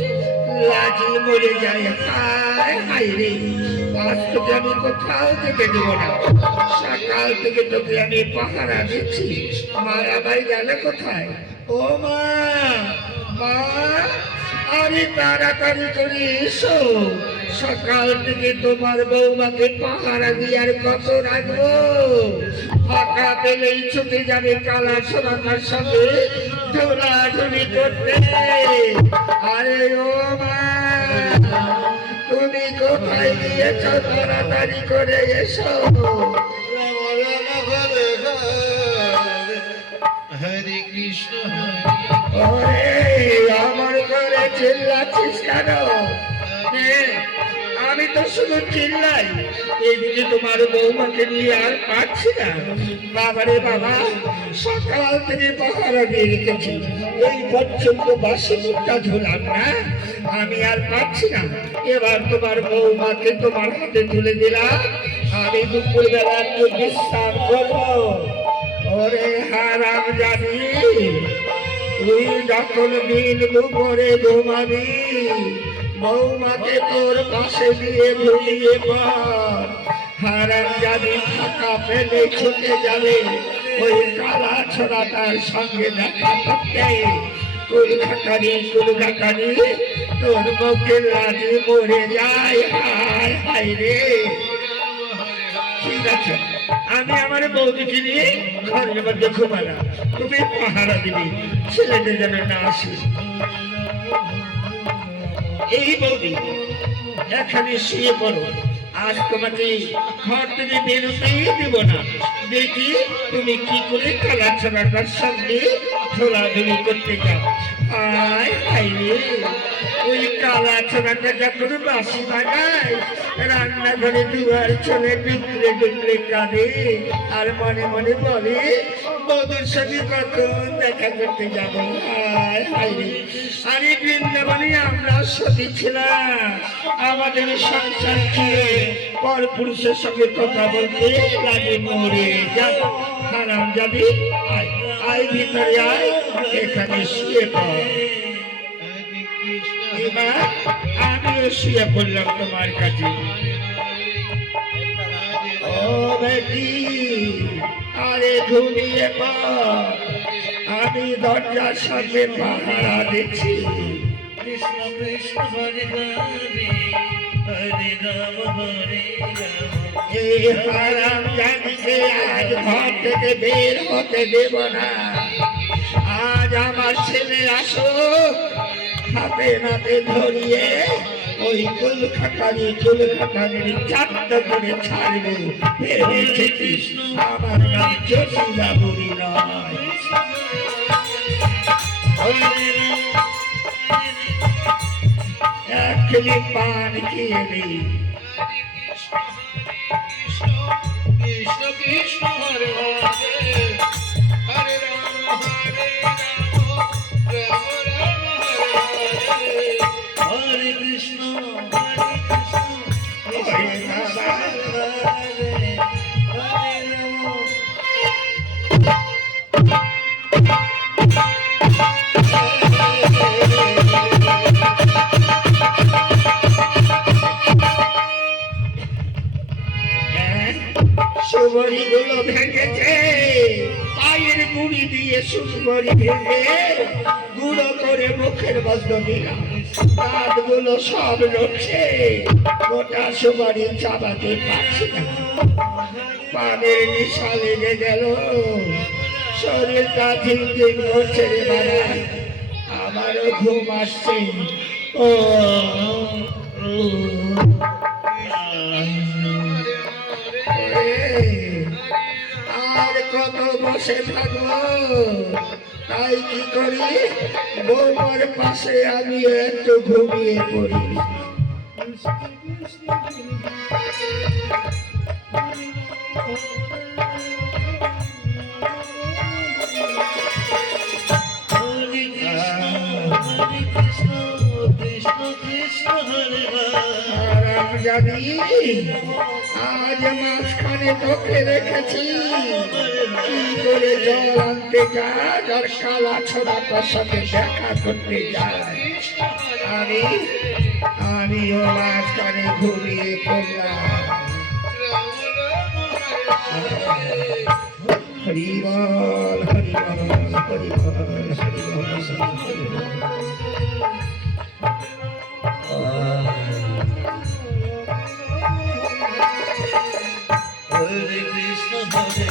লাজি মরে যায়। হায় হায় রে, আজ তোকে আমি কোথাও থেকে দেবো না। সকাল থেকে তোকে আমি পাহারা দিচ্ছি। মায়া ভাই গেলে কোথায়? ও মা, মা, আরে তাড়াতাড়ি করে এসো। সকাল থেকে তোমার বৌমাকে পাহারা দিয়ে আর কত রাখবো? ফাঁকা পেলেই ছুটে যাবে কালা সোনাটার সঙ্গে দৌড়াদৌড়ি করতে। আরে ও মা, তুমি কোথায় গিয়েছ? তাড়াতাড়ি করে এসো। হরে কৃষ্ণ হরে ওরে আমার ঘরে চিল্লাচ্ছিস কেন? আমি তো শুধু চিল্লাই, এদিকে তোমার বৌমাকে নিয়ে আর পাচ্ছি না। বাবারে বাবা, সকাল থেকে পাহারা দিয়ে রেখেছি, এই পর্যন্ত বাসি মুখটা ঝুলাম না, আমি আর পাচ্ছি না। এবার তোমার বৌমাকে তোমার হাতে তুলে দিলাম, আমি দুপুর বেলা একটু বিশ্রাম করবো। ওরে হারাম জানি, তুই যখন দিন দুপুরে ঘুমাবি, বৌমাকে তোর পাশে দিয়ে ঘুমিয়ে পর। হারাম জানি ফাঁকা পেলে ছুটে যাবে ওই কালা ছোড়াটার সঙ্গে দেখা করতে। কুলখাটানি কুলখাটানি তোর মুখে লাগে মরে যায়, হায় হায় রে। ঠিক আছে, আমি আমার বৌদিকে নিয়ে ঘরের মধ্যে ঘুমালাম, তুমি পাহারা দিবি, ছেলেদের যেন না আসে। এই বৌদি এখানে শুয়ে পড়ো, আজ তোমাকে ঘর থেকে বেরোতেই দেব না। দেখি তুমি কি করে কালা ছাড়াটার সঙ্গে ধোলাধুলি করতে যাও। আয় হাইরে, ওই কালা ছাড়াটা যখন বাসি বানায়, রান্নাঘরে দুয়ার চলে ডুকরে ডুকরে কাঁদে আর মনে মনে বলে বধুর সঙ্গে কখন দেখা করতে যাব। আয় হাইরে, আরে বৃন্দাবনে আমরা সতী ছিলাম, আমাদের সংসার ছেড়ে পর পুরুষের সঙ্গে কথা বলতে লাগে মরে যাব। হারাম যাবি, আয় আয় ভিতরে আয়, এখানে শুয়ে পড়। এবার আমিও শুয়ে পড়লাম তোমার কাছে। ও বেটি, আরে ঘুমিয়ে পড়, আমি দরজার সাথে পাহারা দিচ্ছি। কৃষ্ণ কৃষ্ণ হরে হরে হরে রাম হরে রাম। এই হারাম জানিকে আজ ঘর থেকে বের হতে দেব না। আজ আমার ছেলে আসো, হাতে নাতে ধরিয়ে ওই কুলখাটানির চারটা করে ছাড়বো। ভেবেছে কৃষ্ণ আমার নাম জটিলা বুড়ি নয়। এক খেলি পান খেয়ে নেই। কৃষ্ণ কৃষ্ণ হরে হরে হরে রাম হরে রাম রাম রাম হরে হরে হরে কৃষ্ণ হরে কৃষ্ণ হরে বাবা, হরে হরে রাম। সুবরি গুলো ভেঙেছে, পায়ের গুড়ি দিয়ে সুবরি ভেঙে গুঁড়ো করে মুখের মধ্যে দিলাম, দাঁত গুলো সব নড়ছে, গোটা সুবরি চাবাতে পারছি না। পানের নিশা লেগে গেল, শরীরটা ধিক ধিক করছে রে বাবা, আমারও ঘুম আসছে। ও আর কত বসে থাকবো, তাই কি করি, বৌমার পাশে আমি একটু ঘুমিয়ে পড়ি। হরে কৃষ্ণ কৃষ্ণ কৃষ্ণ হরে হরে। আরাম যাবি, আজ মাঝখানে তোকে রেখেছি, কি করে জল আনতে যাস আর কালা ছোড়াটার সাথে দেখা করতে যায়। আমিও মাঝখানে ঘুমিয়ে পড়লাম। হরি বল হরি বল হরি বল হরি বল হরি বল। হরে কৃষ্ণ হরে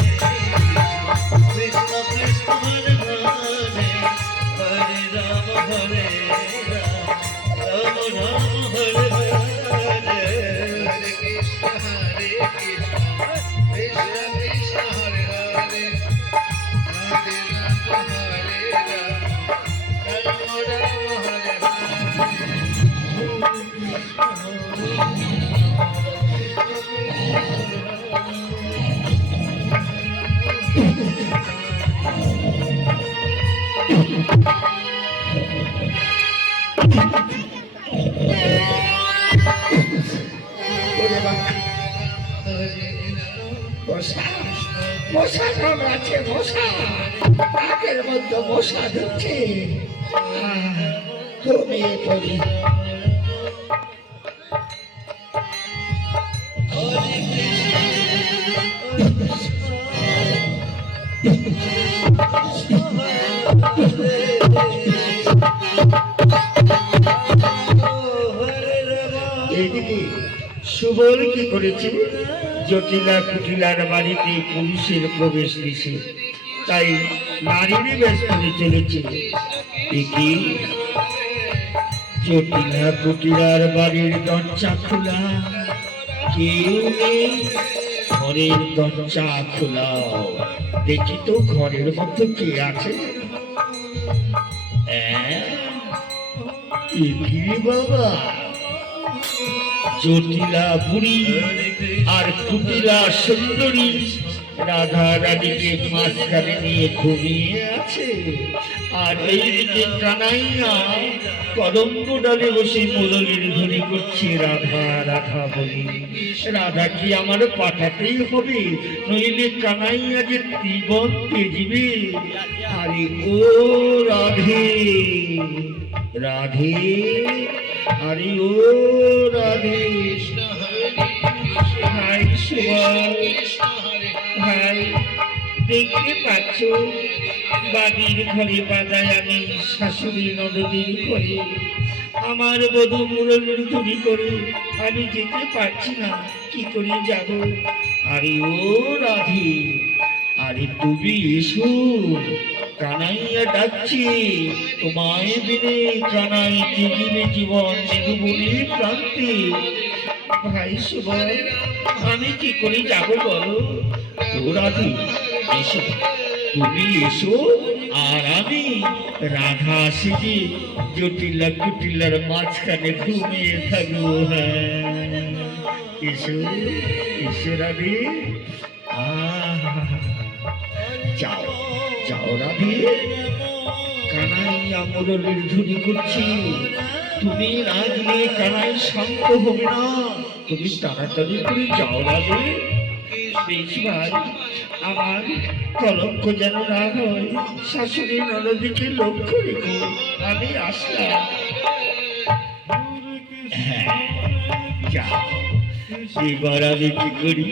কৃষ্ণ কৃষ্ণ হরে হরে হরে রাম হরে রাম রাম রাম হরে হরে। হরে কৃষ্ণ হরে কৃষ্ণ কৃষ্ণ কৃষ্ণ হরে হরে হরে রাম মশা মশা কামড়াচ্ছে মশা, নাকের মধ্যে মশা ঢুকছে। ঘুমিয়ে পড়ি। এইদিকে সুবল কি করেছে, জটিলা কুটিলার বাড়িতে পুলিশের প্রবেশ দিছে, তাই নারীরই বেশ করে চলেছে। কি জটিলা কুটিলার বাড়ির দরজা খোলা, কেউ নেই, ঘরের দরজা খোলা। দেখি তো ঘরের মধ্যে কে আছে। কি বাবা, জটিলা বুড়ি আর কুটিলা সুন্দরী রাধা রানীকে মাঝখানে নিয়ে ঘুমিয়ে আছে, আর এইদিকে কানাইয়া কদম্ব ডালে বসে মুরলীর ধ্বনি করছে রাধা রাধা বলি। রাধা কি আমার পাঠাতেই হবে, নইলে কানাইয়া যে জীবন তেজিবে। আরে ও রাধে রাধে, আরে ও রাধে। হাই সুবল, হাই, দেখতে পাচ্ছ বাড়ির ঘরে বাজায় আমি শাশুড়ি ননদির করে, আমার বধূ মুরলীর ধুরি করে, আমি যেতে পারছি না, কি করে যাব। আরে ও রাধে, আরে তুমি এসো, কানাইয়া ডাকছি তোমায় বিনে, কানাই জীবনে জীবন নিরুবলি প্রান্তে। ভাই সুবল, আমি কি করে যাব বলো। ও রাধে এসো, তুমি এসো, আর আমি রাধা সেজে জটিলা কুটিলার মাঝখানে ঘুমিয়ে থাকবো। হ্যাঁ এসো এসো রাধে। যাও যাও রাধে, কানাইয়া মুরলীর ধ্বনি করছি, তুমি না গেলে কানাই শান্ত হবে না, তুমি তাড়াতাড়ি করে যাও রাধে। বেশ ভাই, আমার কলঙ্ক যেন না হয়, শাশুড়ি ননদিকে লক্ষ্য রেখো, আমি আসলাম। হ্যাঁ যাও, এবার আমি কি করি,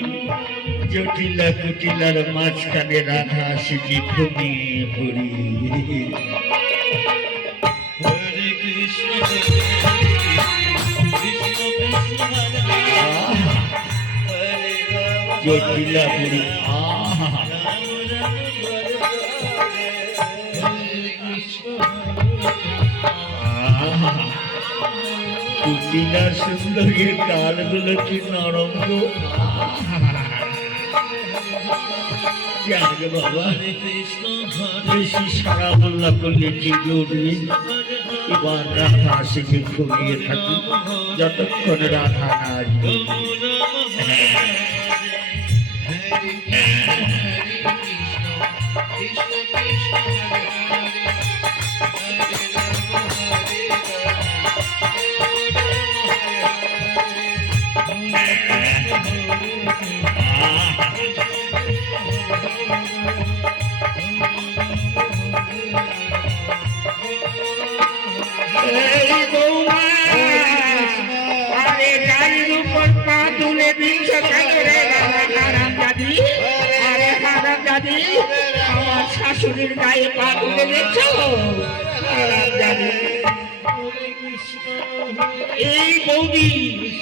জটিলা কুটিলার মাঝখানে রাধা সেজে ঘুমিয়ে পড়ি। হরে কৃষ্ণ কৃষ্ণ কৃষ্ণ হরে রাম জটিলা বুড়ি কুটিলা সুন্দরীর কালগুলো কি নরম গো। যাকে বাবা বেশি সারা মোল্লা করলে জেগে উঠবে। এবার রাধা সেজে ঘুমিয়ে থাকি, যতক্ষণ রাধা না আসবে। এই বৌমা, আরে গাড়ির উপর পা তুলে দিচ্ছ কেন রে হারামজাদি? আরে হারামজাদি, আমার শাশুড়ির গায়ে পা তুলে দিচ্ছ হারামজাদি। এই বৌদি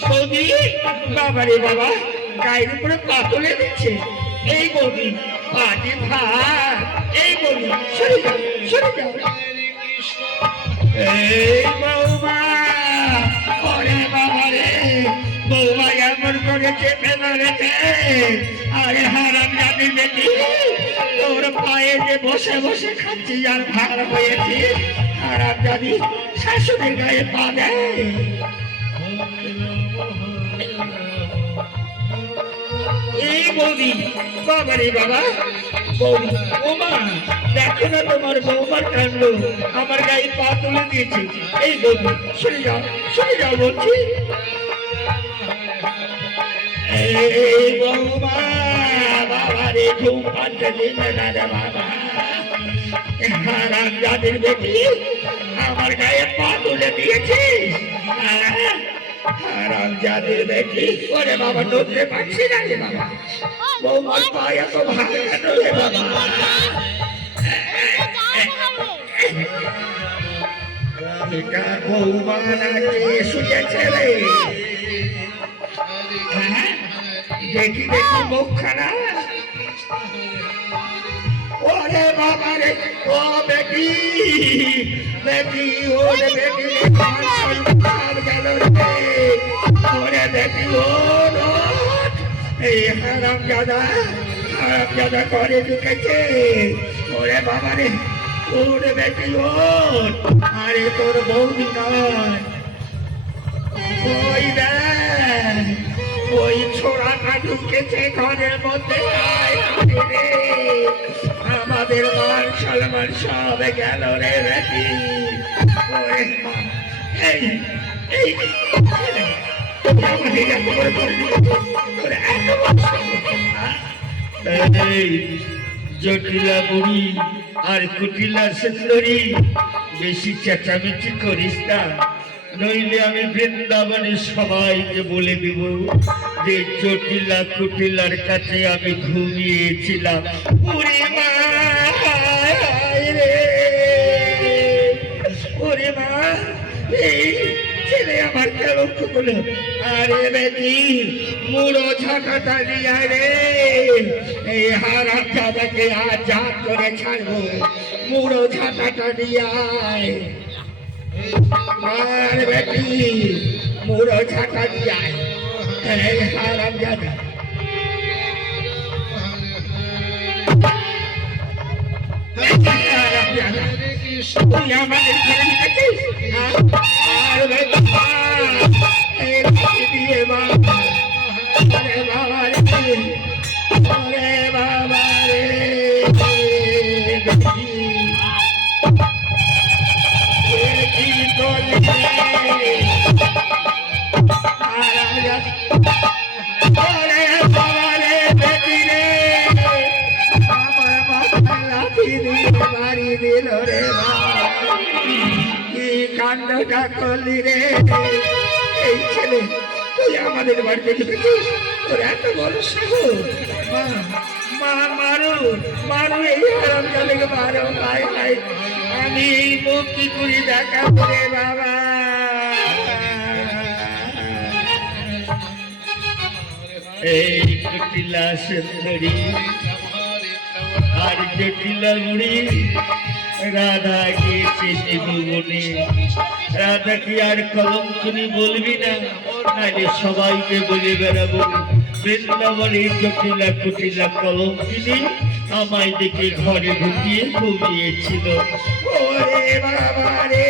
বৌদি, বাবারে বাবা, গায়ের উপরে পা তুলে দিচ্ছে। এই বৌদি পাটি ভাত, এই বৌদি সরে যাও সরে যাও। এই বৌমা, ওরে বাবা রে, বৌমা এমন করে চেপে ধরেছে। আরে হারামজাদি বেটি, তোর পায়ে যে বসে বসে খাচ্ছি আর ভার হয়েছি, হারামজাদি শাশুড়ির গায়ে পা দেয়। এই বৌদি, বাবা রে বাবা, বৌদি বৌমা, দেখো না তোমার বৌমার কাণ্ড, আমার গায়ে পা তুলে দিয়েছে। এই বৌদি সরে যাও বলছি। এই বৌমা বাবা রে ঘুম পাচ্ছে দিবে না রে বাবা হারাম জাতির বেটি আমার গায়ে পা তুলে দিয়েছিস হারাম জাতির বেটি ওরে বাবা নড়তে পারছি না রে বাবা বৌমার পা এত ভালো কেন রে বাবা এটা বৌমা নাকি শুয়েছে রে দেখি দেখি মুখখানা ওরে বাবা রে ও বেটি বেটি ওরে বেটি কাল গেল রে ওরে বেটি ও এই হারাম জাদা করে ঢুকেছে ওরে বাবা রে ওরে বেটি ও আরে তোর বৌদি নয় ওই দেখ ওই ছোড়াটা ঢুকেছে ঘরের মধ্যে আমাদের মান সম্মান সব গেল রে বেটি ওরে মা এই এই জটিলা বুড়ি আর কুটিলা সুন্দরী বেশি চেঁচামেচি করিস না নইলে আমি বৃন্দাবনের সবাইকে বলে দিব যে জটিলা কুটিলার কাছে আমি ঘুমিয়েছিলাম ওরে মা রে ওরে মা এই ছেলে আমার কেমন করলো আরে বেটি মুড়ো ঝাঁকাটা দিয়া রে এই হারাম দাদাকে আজ জাত করে ছাড়বো মুড়ো ঝাঁকাটা দিয়ায় আর বেটি মুড়ো ঝাঁকা দিয়ায় এই হারাম দাদা তুই আমাদের ঘরে ঢুকেছিস আর বেটি দিয়ে বাবা আরে বাবা রে ওরে বাবা রে বেটি কি করলি ওরে বাবা রে বেটি রে আমার মাথায় লাঠি দিয়ে বাড়ি দিল রে বাবা কি কাণ্ডটা করলি রে এই ছেলে তুই আমাদের বাড়িতে ঢুকেছিস তোর এত বড় সাহস মা মারু মারু এই হারাম জালেকে মারো ভাই ভাই আমি এই মুখ কি করি দেখাবো রে বাবা এই কুটিলা সুন্দরী আর জটিলা বুড়ি রাধা গিয়েছে শিবনে রাধা কি আর কলঙ্কনি বলবি না নাহলে সবাইকে বলে বেড়াবো বৃন্দাবনের জটিলা কুটিলা কলঙ্কিনী আমায় দেখে ঘরে ঢুকিয়ে ঘুমিয়েছিল ওরে বাবা রে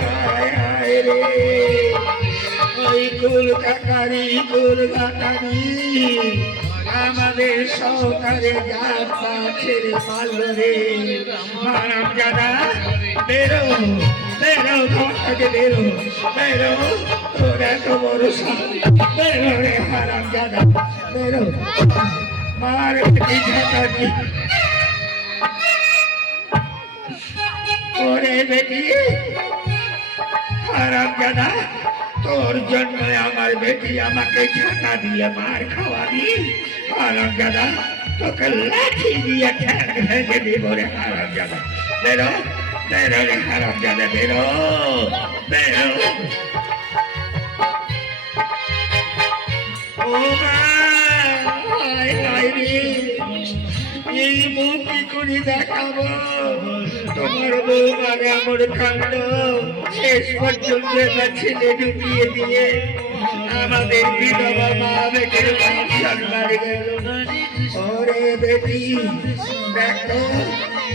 হায় হায় রে ওই কলকাতারি আমাদের সরকারে যাত্রা ছেড়ে পারল রে হারাম জাদা বেরো বেরো ঘর থেকে বেরো বেরো তোর এত বড় বেরো রে হারাম জাদা বেরো মার ঝাঁকাটি ওরে বেটি হারাম জাদা তোর জন্য আমার বেটি আমাকে ঝাঁকা দিয়ে মার খাওয়াবি হারাম জাদা তোকে লাঠি দিয়ে ঠ্যাং ভেঙে দিব রে হারাম জাদা বেরো বেরো রে হারাম জাদা বেরো বেরো ও মা হায় হায় রে এই মুখ কি করে দেখাবো তোমার বৌমার এমন কাণ্ড শেষ পর্যন্ত ছেলে ঢুকিয়ে দিয়ে আমাদের বিধবা মা বেটির সম্মান গেল ওরে বেটি দেখো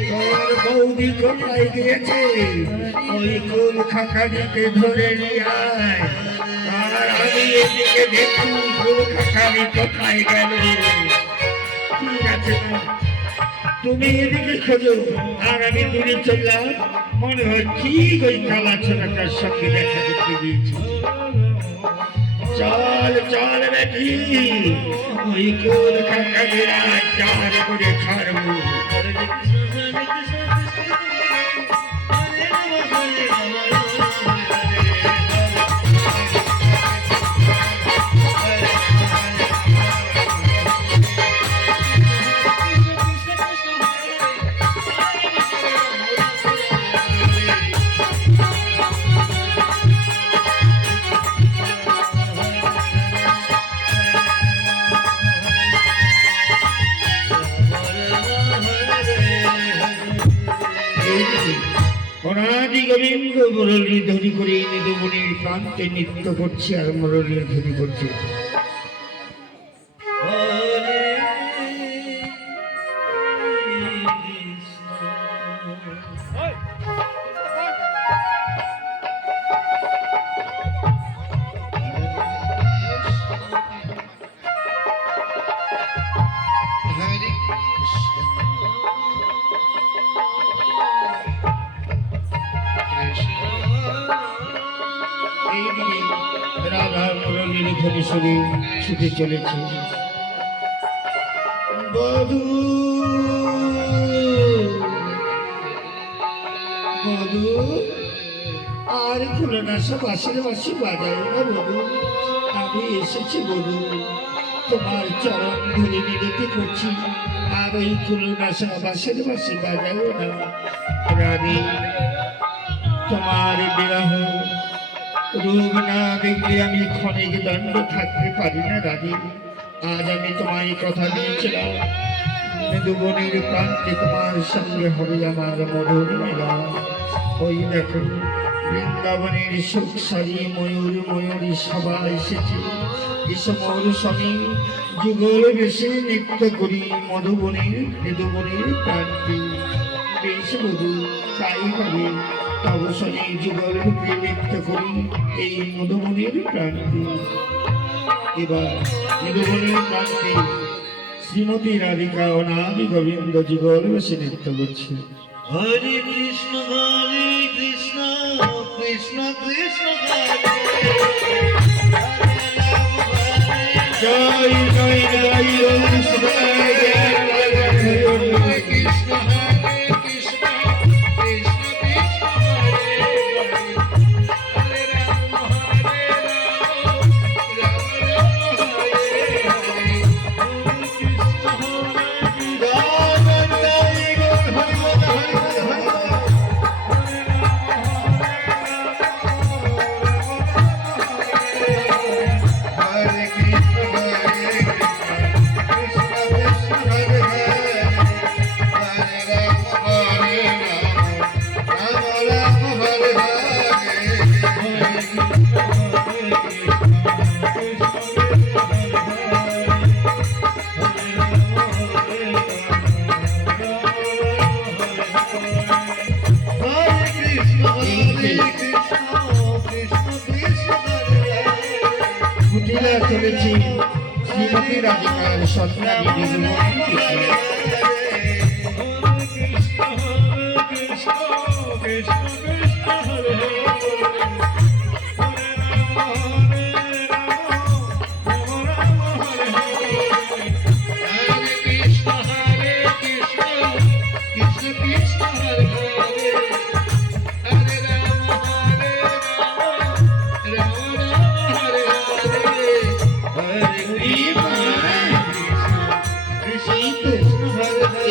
তোর বৌদি কোথায় গিয়েছে ওই কুল খাখানিকে ধরে নিয়ে আয় আর আমি এদিকে দেখি কুল খাখানি কোথায় গেল ঠিক আছে তুমি এদিকে খোঁজো আর আমি দূরে চললাম মনে হয় ঠিক ওই কালা ছোটাটার সঙ্গে দেখা করতে গিয়েছি চল চল বেটি ওই কোল কাকাদের চার করে ছাড়বো। হরে কৃষ্ণ হরে কৃষ্ণ কৃষ্ণ হরে রাম হরে রাম অনাদি গোবিন্দ মুরলী ধ্বনি করে নিদুমনির প্রান্তে নৃত্য করছে আর মুরলীর ধ্বনি করছে। এইদিকে রাধা মুরলীর ধ্বনি শুনে ছুটে চলেছে। বধূ বধূ আর খুলে না, সব বাঁশির বাঁশি বাজায় না বধূ। আমি এসেছি বধূ, তোমার চরণ ধরে নিতে করছি, আর ওই খুলে না সব বাঁশির বাঁশি বাজায় না। রানী তোমার বিবাহ রূপ না দেখলে আমি ক্ষণিক দণ্ড থাকতে পারি না রানী। আজ আমি তোমায় কথা দিয়েছিলাম, মৃদুবনের প্রান্তে তোমার সঙ্গে হবে আমার মধুর মেলা। ওই দেখো বৃন্দাবনের সুখ সারি ময়ূর ময়ূরী সবাই এসেছে। এসমর স্বামী যুগল বেশি নৃত্য করি মধুবনের মৃদুবনের প্রান্তে। বেশ বধূ তাই হবে, অবসরে যুগল রূপে নৃত্য করি এই মধুবনের প্রান্তে। এবার মধুবনের প্রান্তে শ্রীমতী রাধিকা অনাদি গোবিন্দ যুগল বেশি নৃত্য করছে। হরে কৃষ্ণ কৃষ্ণ কৃষ্ণ হরে জয় জয় জয় ওম শিবায় জয় জয় জয় ওম। কৃষ্ণ হরে কৃষ্ণ কৃষ্ণ কৃষ্ণ হরে হরে রাম হরে রাম রাম রাম হরে হরে কৃষ্ণ হরে কুটিলা চলেছি শ্রীমতী রাধিকার সন্তানী নির্মল কৃষ্ণ।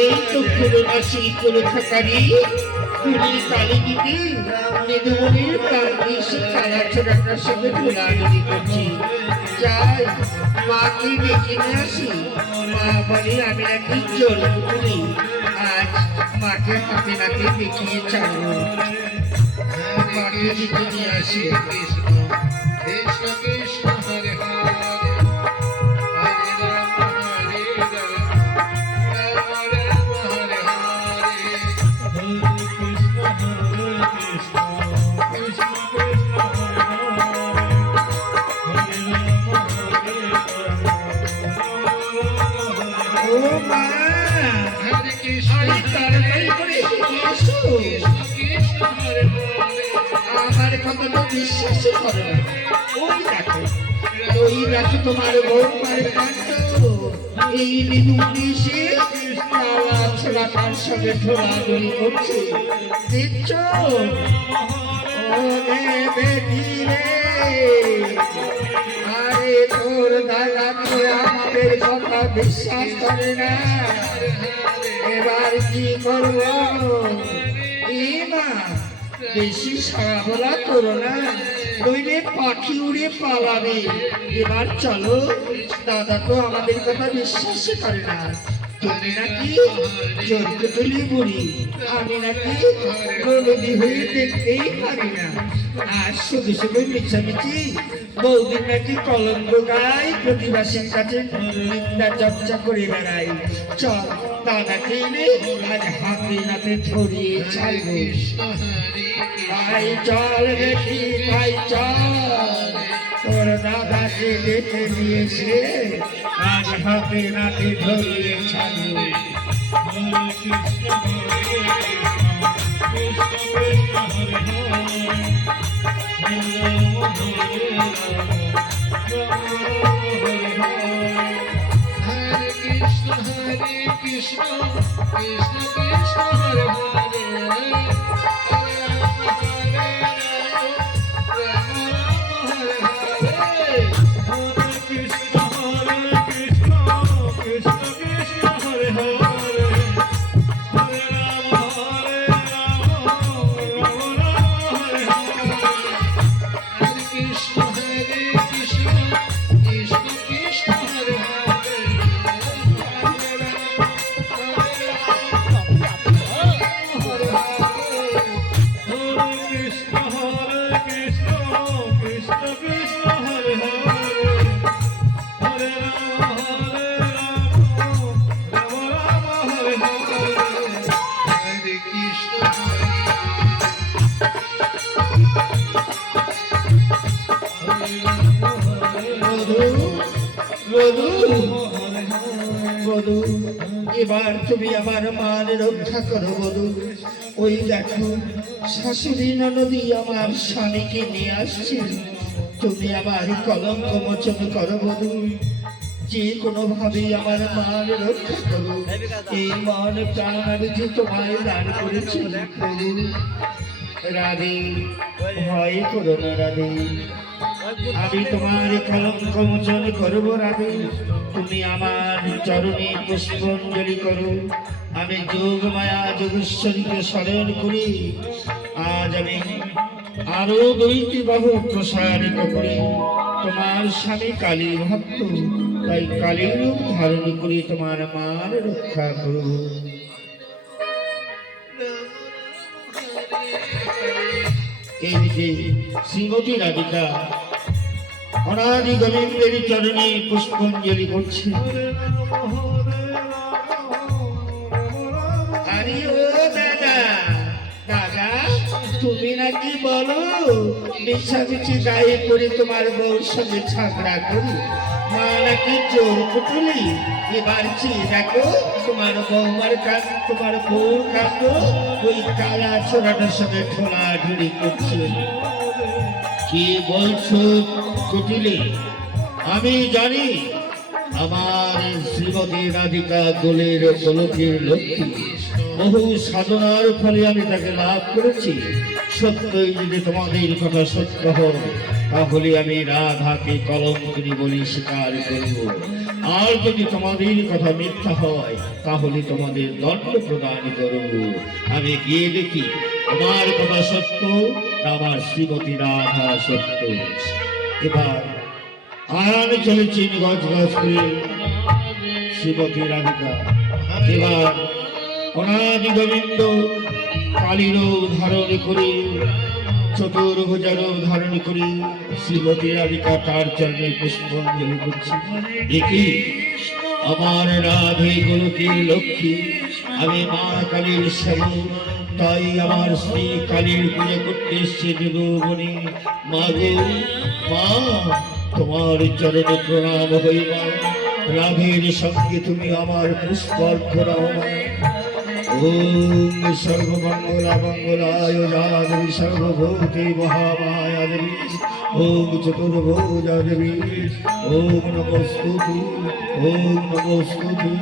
এই তো খুলনাশী কুলখাকারী কুড়ি কালী দিদি নিধুমনির প্রান্তে সে কালা ছোড়াটার সঙ্গে দোলাদুলি করছি। যাই মাকে ডেকে নিয়ে আসি। মা বলে আমি নাকি জোর করি, আজ মাকে হাতে নাতে দেখিয়ে ছাড়বো। মাকে ডেকে নিয়ে আসি। কৃষ্ণ কৃষ্ণ কৃষ্ণ হরে হরে হরে রাম হরে রাম রাম রাম হরে হরে হরে কৃষ্ণ কৃষ্ণ কৃষ্ণ কৃষ্ণ হরে হরে হরে রাম হরে রাম ও মা, হরে কৃষ্ণ আরে তাড়াতাড়ি করে এদিকে এসো। কৃষ্ণ কৃষ্ণ হরে হরে আমার কথা তো বিশ্বাসই করে না। ওই দেখো ওই দেখো তোমার বৌমার কাণ্ড, এই বিদুটি সে কালা ছোড়া তার সঙ্গে ছোড়াছড়ি করছে, দেখছো? ও রে বেটি রে, আরে তোর দাদা তো আমাদের কথা বিশ্বাস করে না, এবার কি করবো? এই মা, বেশি সারা বলা করো না, নইলে পাখি উড়ে পালাবে। এবার চলো, দাদা তো আমাদের কথা বিশ্বাস করে না। তুমি নাকি চোরকুটুলি বুড়ি, আমি নাকি নদী হয়ে দেখতেই পারি না, আর শুধু শুধু মিছামিছি বৌদিন নাকি কলঙ্ক গাই, প্রতিবাসীর কাছে নিন্দা চর্চা করে বেড়াই। চল, দাদাকে এনে আজ হাতে নাতে ধরিয়ে ছাড়বো। তাই চল দেখি, তাই চল, তোর দাদাকে ডেকে নিয়েছে, আজ হাতে নাতে ধরিয়ে ছাড়বো। বধূ, এবার তুমি আমার মান রক্ষা করো বধূ। ওই দেখো, শাশুড়ি ননদি আমার স্বামীকে নিয়ে আসছে, তুমি আমার কলঙ্ক মোচন করো বধূ। যে কোনো ভাবে আমার মান রক্ষা করো, এই মান প্রাণ আমি যে তোমায় দান করেছি বধূ। রাধে, ভয় করো না রাধে, আমি তোমার কলঙ্ক মোচন করব রাধে। তুমি আমার চরণে পুষ্পাঞ্জলি করো, আমি যোগ মায়া যোগেশ্বরীকে স্মরণ করি। আজ আমি আরো দুইটি বাহু প্রসারিত করি, তোমার স্বামী কালী ভক্ত, তাই কালীর রূপ ধারণ করি তোমার মান রক্ষা করব। এইদিকে শ্রীমতী রাধিকা অনাদি গোবিন্দের চরণে পুষ্পাঞ্জলি করছে। আরে ও দাদা, দাদা তুমি নাকি বলো মিছামিছি গায়ে পড়ে তোমার বউর সঙ্গে ঝগড়া করি, মা নাকি চোর কুটুলি। এবার চেয়ে দেখো, তোমার বৌমার কান, তোমার বউর কান ওই কালা ছোড়াটার সঙ্গে ঠোলা ঢুড়ি করছে। কি বলছো কুটিলে? আমি জানি আমার শ্রীমতী রাধিকা গোলের গোলকের লক্ষ্মী, বহু সাধনার ফলে আমি তাকে লাভ করেছি। সত্যই যদি তোমাদের কথা সত্য হয়, তাহলে আমি রাধাকে কলঙ্কিনী বলে স্বীকার করব। আর যদি তোমাদের কথা মিথ্যা হয়, তাহলে তোমাদের দণ্ড প্রদান করব। আমি গিয়ে দেখি আমার কথা সত্য, আমার শ্রীমতী রাধা সত্য। এবার আয়ানে চলেছেন গজ গজ করে শ্রীমতী রাধিকা। এবার অনাদি গোবিন্দ কালীর ধারণ করে, চতুর্ভুজার ধারণ করে শ্রীমতী রাধিকা তার চরণে পুষ্পাঞ্জলি করছে। একই আমার রাধে গোলকের লক্ষ্মী, আমি মা কালীর সেবক, তাই আমার শ্রী কালীর পূজা করতে এসছে দেবমণি। মা গো, মা তোমার চরণে প্রণাম হইবা, রাধের সঙ্গে তুমি আমার পুষ্পার্ঘ দাও মা। ওম সর্বমঙ্গলা মঙ্গলায় জাগরি সর্বভূতে মহামায়া দেবী ওম চতুর্ভুজা দেবী ওম নমস্তুতি ওম নমস্তুতি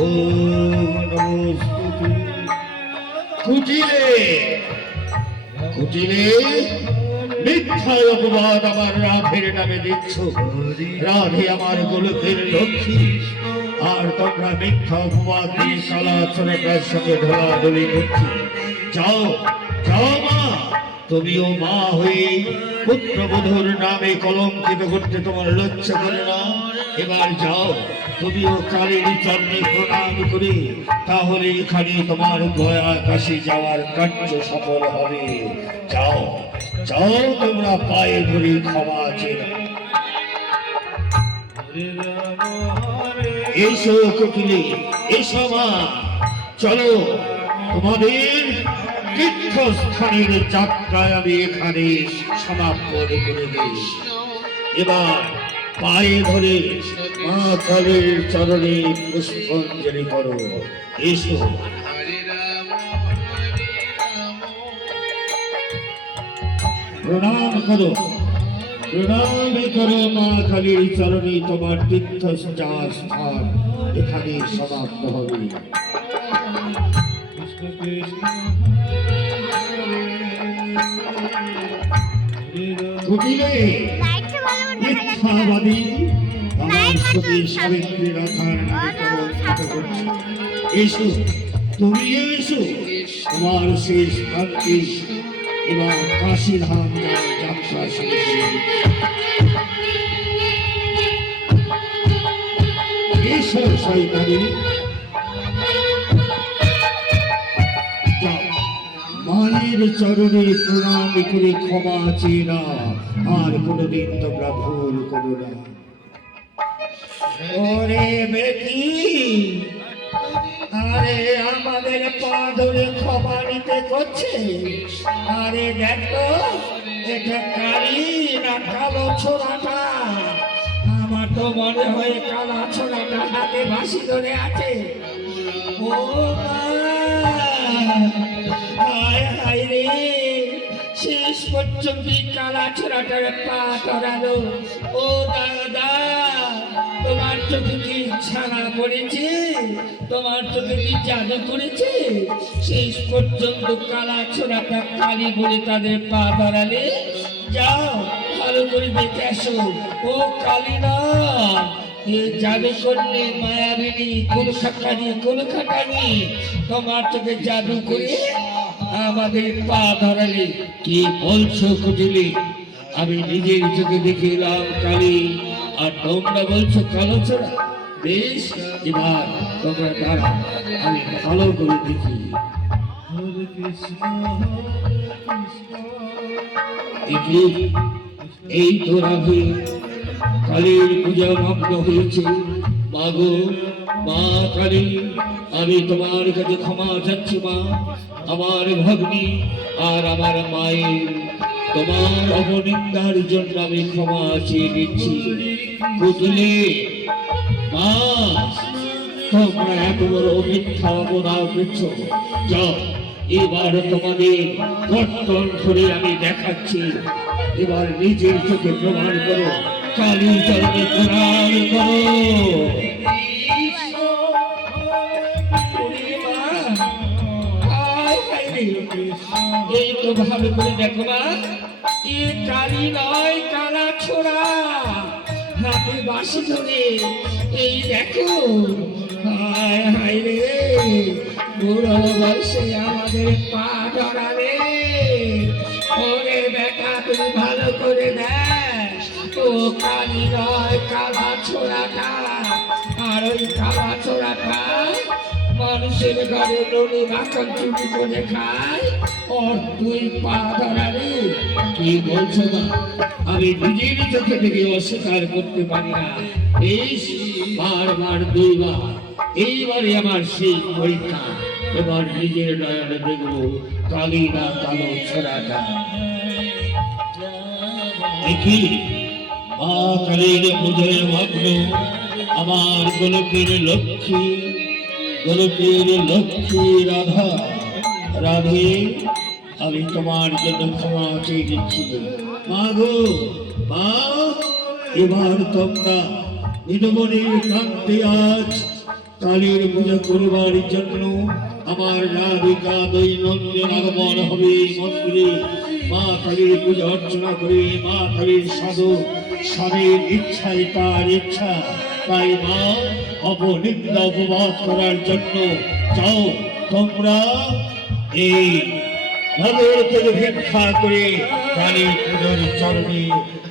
ওম নমস্তুতি। কুটিলে কুটিলে মিথ্যা অপবাদ আমার রাধের নামে দিচ্ছ। রাধে আমার গোলকের লক্ষ্মী, আর তোমরা মিথ্যা অপবাদ দিয়ে কালাচরণের সঙ্গে ঢোলাঢুলি করছি। যাও যাও মা, তুমিও মা হয়ে পুত্রবধূর নামে কলঙ্কিত করতে তোমার লজ্জা করে না? এবার যাও, তুমিও কালীর চরণে প্রণাম করে, তাহলে এখানে তোমার গয়া কাশি যাওয়ার কার্য সফল হবে। যাও যাও, তোমরা পায়ে ধরে ক্ষমা চেয়ে এসো কুটিলে, এসো মা, চলো তোমাদের তীর্থস্থানের যাত্রায় আমি এখানে সমাপ্ত করে দিই। এবার পায়ে ধরে মা কালীর চরণে পুষ্পাঞ্জলি করো। এসো প্রণাম করো, প্রণাম করো মা কালীর চরণে। তোমার তীর্থ যাওয়ার স্থান এখানে সমাপ্ত হবে। কুটিলে মিথ্যাবাদী আমার সতী সাবিত্রী রাধার নামে করছে। এসো, তুমি এসো, তোমার শেষ প্রান্তি এবার কাশীধাম যাত্রা শুরু করে। এসো শয়তানি, মায়ের চরণে প্রণাম করে ক্ষমা চেয়ে না, আর কোনোদিন তোমরা ভুল করো না। ওরে বেটি, আরে আমাদের পা ধরে ক্ষমা নিতে করছে। আরে দেখো, এটা কালি না কালো ছোড়াটা? আমার তো মনে হয় কালা ছোড়াটা হাতে বাঁশি ধরে আছে। ও হায় হায় রে, শেষ পর্যন্ত কালা ছোড়াটার পা ধরালো। ও দাদা, তোমার চোখে কি ছানা পড়েছে? তোমার চোখে কি জাদু করেছে? শেষ পর্যন্ত কালা ছোড়াটা কালী বলে তাদের পা ধরালে। যাও, ভালো করে দেখে আসো। ও কালী না, এ জাদু করলে মায়াবিনী কুলখাটানি তোমার চোখে জাদু করে আমাদের পা ধরালে। কি বলছো কুটিলে? আমি নিজের চোখে দেখে এলাম কালী, আর তোমরা বলছো কালো ছোড়া। বেশ, এবার তোমরা দাঁড়া, আমি ভালো করে দেখি। এই তো রাধে কালীর পূজা ভগ্ন হয়েছে। মাগো, মা কালী, আমি তোমার কাছে ক্ষমা চাচ্ছি মা। আমার ভগ্নী আর আমার মায়ের তোমার অবনিন্দার জন্য আমি ক্ষমা চেয়ে নিচ্ছি। বুঝলে মা, তোমরা এত বড় মিথ্যা অপরাধ করছো। যাও, এবার তোমাদের কর্তন করে আমি দেখাচ্ছি। এবার নিজের চোখে প্রমাণ করো, কালী চরণে প্রণাম করো। এই তো ভালো করে দেখো না, এ কালী নয়, কালা ছোড়া, হাতে বাঁশি ধরে। এই দেখো, হায় হায় রে, বুড়ো বয়সে আমাদের পা ধরালে। ওরে বেটা, তুই ভালো করে দেখ, ও কালী নয়, কালা ছোড়াটা। আর ওই কালা ছোড়াটা মানুষের ঘরে ননি মাখন চুরি করে খায়, ওর তুই পা ধরালি। কি বলছো না? আমি নিজের চোখে থেকে অস্বীকার করতে পারি না। এই বারবার দুইবার, এইবারে আমার সেই পরীক্ষা। এবার নিজের নয়নে দেখবো কালী না কালো ছোড়াটা। দেখি মা কালীর পুজোয় মগ্ন আমার গোলকের লক্ষ্মী রাধা। রাধে, আমি তোমার জন্য ক্ষমা চেয়ে দিচ্ছি। মা গো, মা, এবার তোমরা নিদমনির প্রান্তে আজ কালীর পূজা করবার জন্য আমার রাধিকা দৈনন্দিন আগমন হবে মন্দিরে। মা কালীর পূজা অর্চনা করে মা কালীর সাধু স্বামীর ইচ্ছাই তার ইচ্ছা, তাই মা অপনিন্দা অপবাদ করার জন্য যাও তোমরা এই নগর থেকে ভিক্ষা করে কালী পুজোর চরণে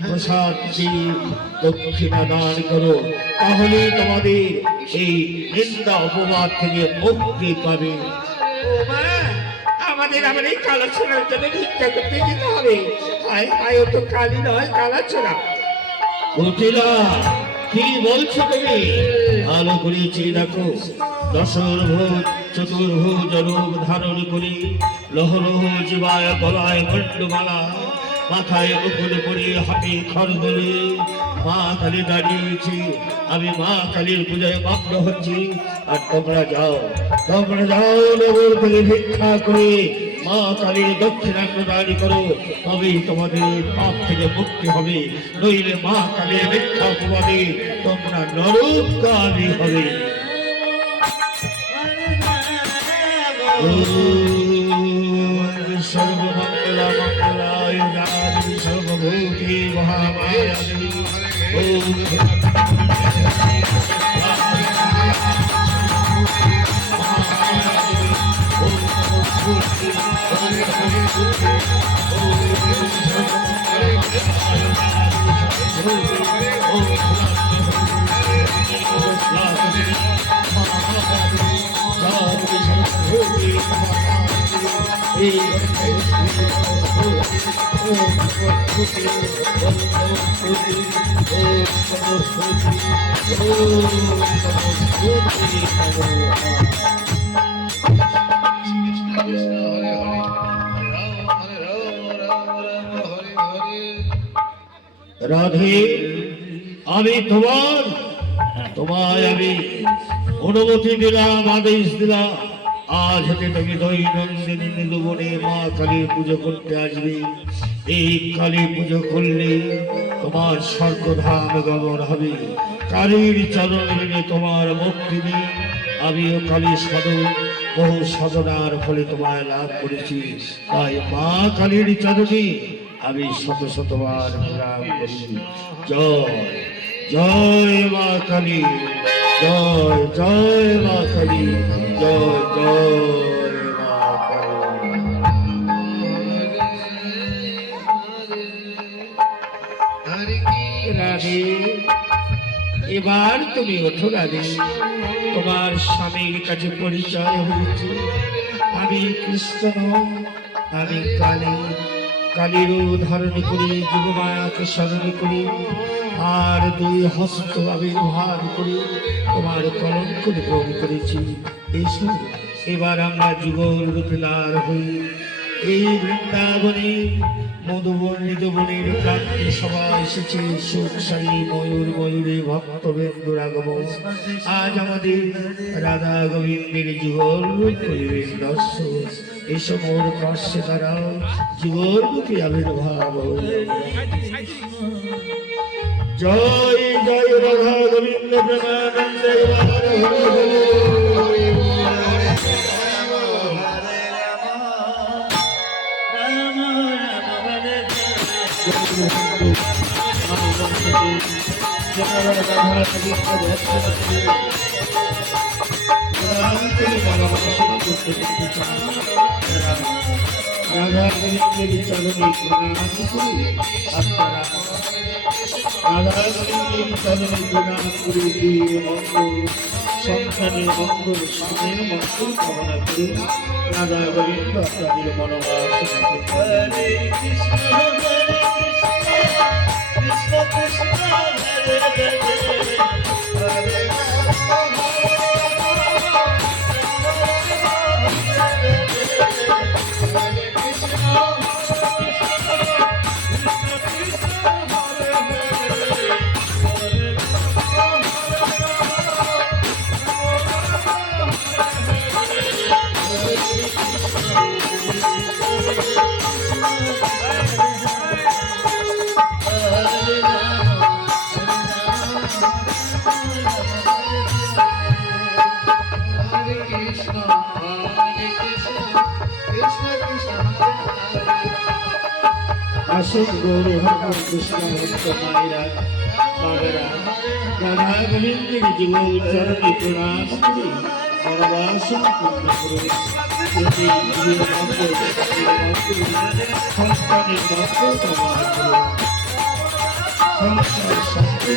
প্রসাদ দিয়ে দক্ষিণা দান করো, তাহলে তোমাদের এই নিন্দা অপবাদ থেকে মুক্তি পাবে। আমাদের আবার এই কালাছোড়ার জন্য ভিক্ষা করতে যেতে হবে। হায় হায়, ও তো কালী নয়, কালাছোড়া। বুঝিলা কি বলছো তুমি? ভালো করে চেয়ে দেখো। দশরভুজ চতুর্ভুজ রূপ ধারণ করে লহ লহ জীবায় গলায় গণ্ডমালা, মাথায় মুকুট পরে হাতে খড়গ নিয়ে মা কালী দাঁড়িয়েছি। আমি মা কালীর পূজায় মগ্ন হচ্ছি, আর তোমরা যাও নগর থেকে ভিক্ষা করে মা কালীর দক্ষিণা প্রদান করো, তবেই তোমাদের পাপ থেকে মুক্তি হবে, নইলে মা কালীর মিথ্যা অপবাদে তোমরা নরকগামী হবে। সর্বমঙ্গলা মঙ্গলায় রাধে সর্বভূতে মহামায়া দেবী। রাধে, আমি তোমায় আমি অনুমতি দিলাম, আদেশ দিলাম, আজ হতে তুমি দৈনন্দিন নিদুবনে মা কালীর পুজো করতে আসবে। এই কালী পুজো করলে তোমার স্বর্গধাম গমন হবে, কালীর চরণে তোমার মুক্তি নেই। আমিও কালী সাধন বহু সাধনার ফলে তোমায় লাভ করেছি, তাই মা কালীর চরণে আমি শত শতবার প্রণাম করি। জয় জয় মা কালী, জয় জয় মা কালী, জয় জয় মা কালী। রাধে, এবার তুমি ওঠো রাধে, তোমার স্বামীর কাছে পরিচয় হয়েছে। আমি কৃষ্ণ, আমি কালী। কালীর ধারণ করি, যুগমায়াকে স্মরণ করি, আর দুই হস্ত আবির্ভাব করি তোমার কলঙ্ক নির্মূল করেছি। এসো এবার আমরা যুগল রূপে লাল হই। এই বৃন্দাবনে মধুবর্ণিত বনের প্রান্তে সবাই এসেছে সুখসারী ময়ূর ময়ূরে ভক্তবৃন্দর আগমন। আজ আমাদের রাধা গোবিন্দের যুগল রূপ করিবেন দর্শন। এসো মোর পার্শ্বে দাঁড়াও, যুগল রূপে আবির্ভাব। জয় জয় রাধা গোবিন্দ প্রেমানন্দে রাধা গোবিন্দের চরণে প্রণাম করি। আপনারা রাধা গোবিন্দের চরণে প্রণাম করে দিয়ে মঙ্গল, সংসারের মঙ্গল, স্বামীর মঙ্গল কামনা করি। রাধা গোবিন্দ আপনাদের মনোবাস। হরে কৃষ্ণ হরে কৃষ্ণ, কৃষ্ণ কৃষ্ণ হরে হরে, হরে রাম হরে কৃষ্ণ, Thank you. সুন্দর কৃষ্ণ ভক্ত মায়েরা বাবারা রাধা গোবিন্দের জীবন চরণে প্রণাম করে বনবাসন পূর্ণ করে যদি সন্তানের ভক্ত প্রমাণ করে সংসার শান্তি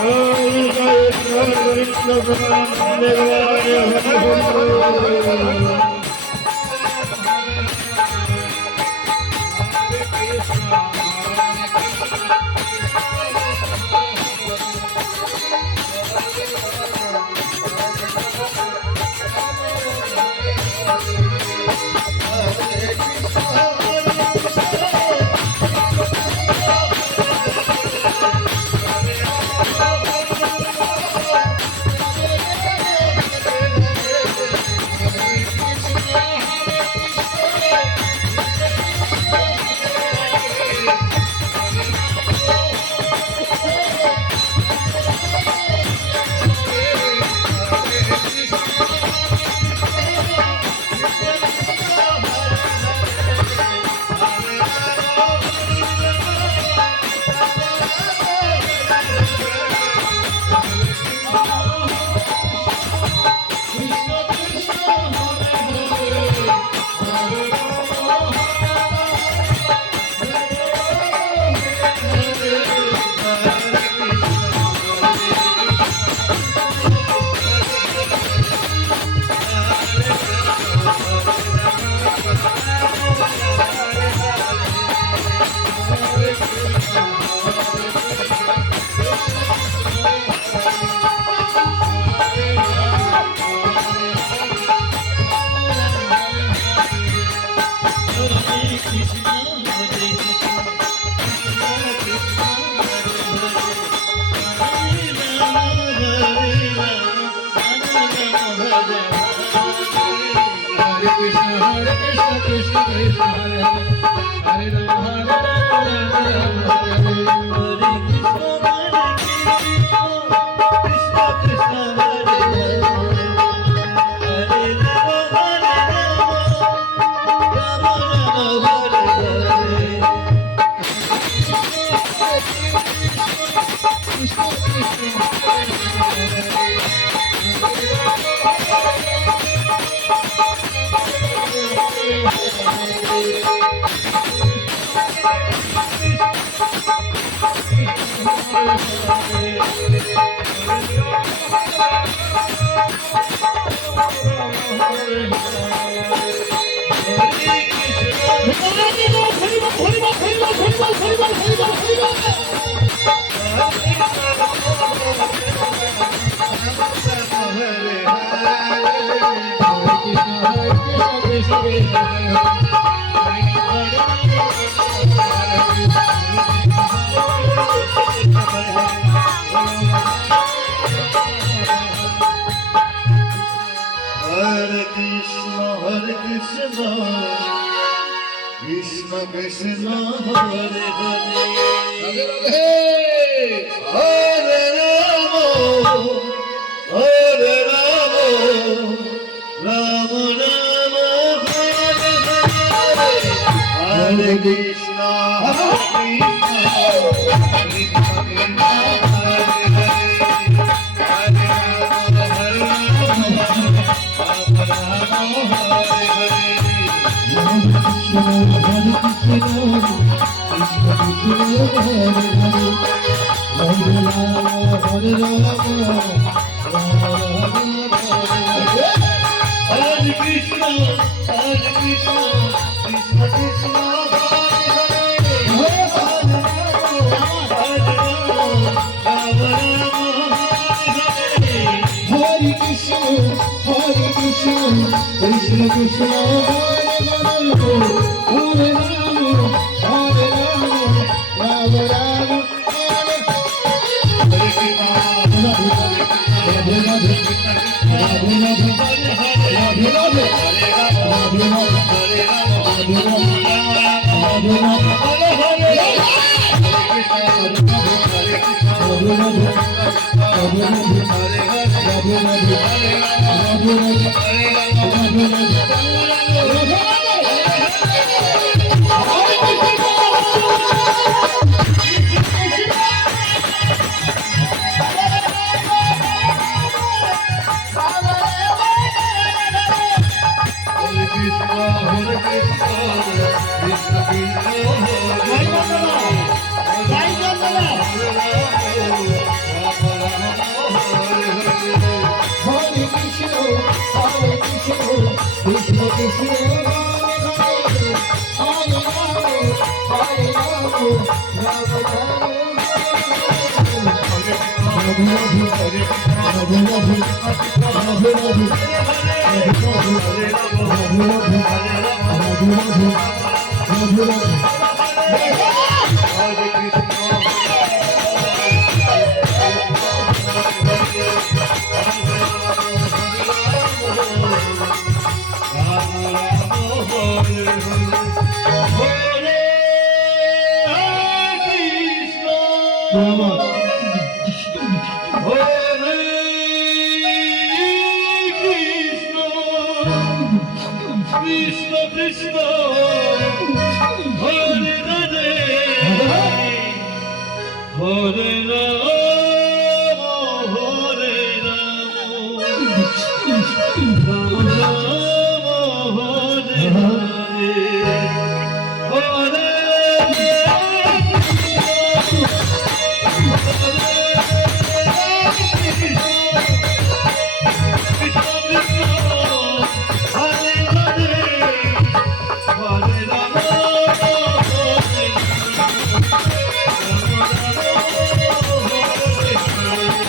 জয় জয় Krishna Hare Krishna, Krishna Krishna, Hare Hare, Hare Rama, Hare Rama, Rama Rama, Hare Hare, Hare Krishna, Krishna Krishna, Hare Hare, Hare Rama, Hare Hare Krishna, Hare Krishna, Krishna Krishna, Hare Hare, Hare Rama, Hare Rama. Hare Krishna, Hare Krishna, Krishna Krishna, Hare Hare, Hare Rama, Rama Rama, Hare Krishna Krishna Hare Hare Hare Rama Hare Rama Rama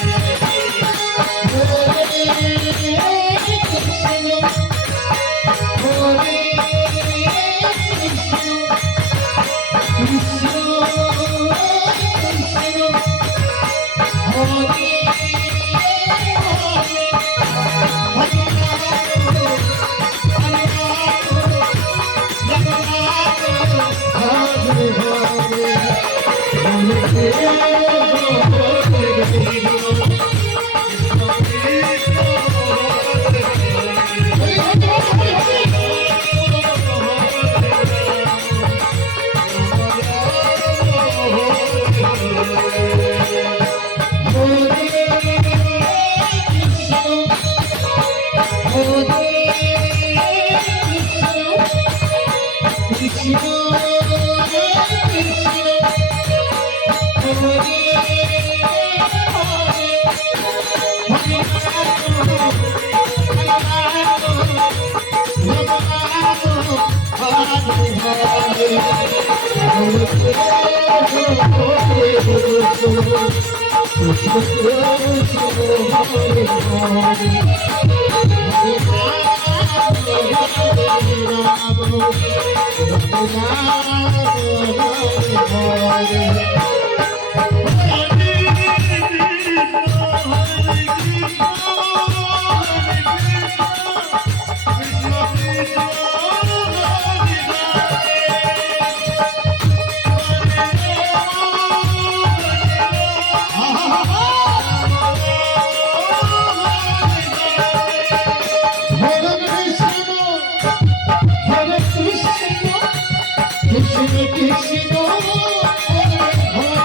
Hare Hare Krishna Krishna Hare Hare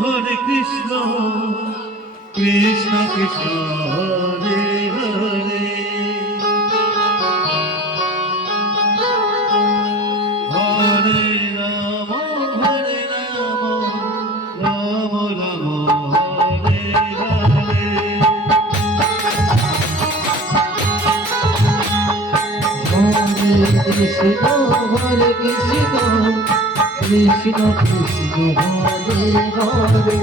হরে কৃষ্ণ কৃষ্ণ কৃষ্ণ হরে হরে হরে রাম রাম রাম হরে হরে কৃষ্ণ হরে কৃষ্ণ কৃষ্ণ কৃষ্ণ হরে হরে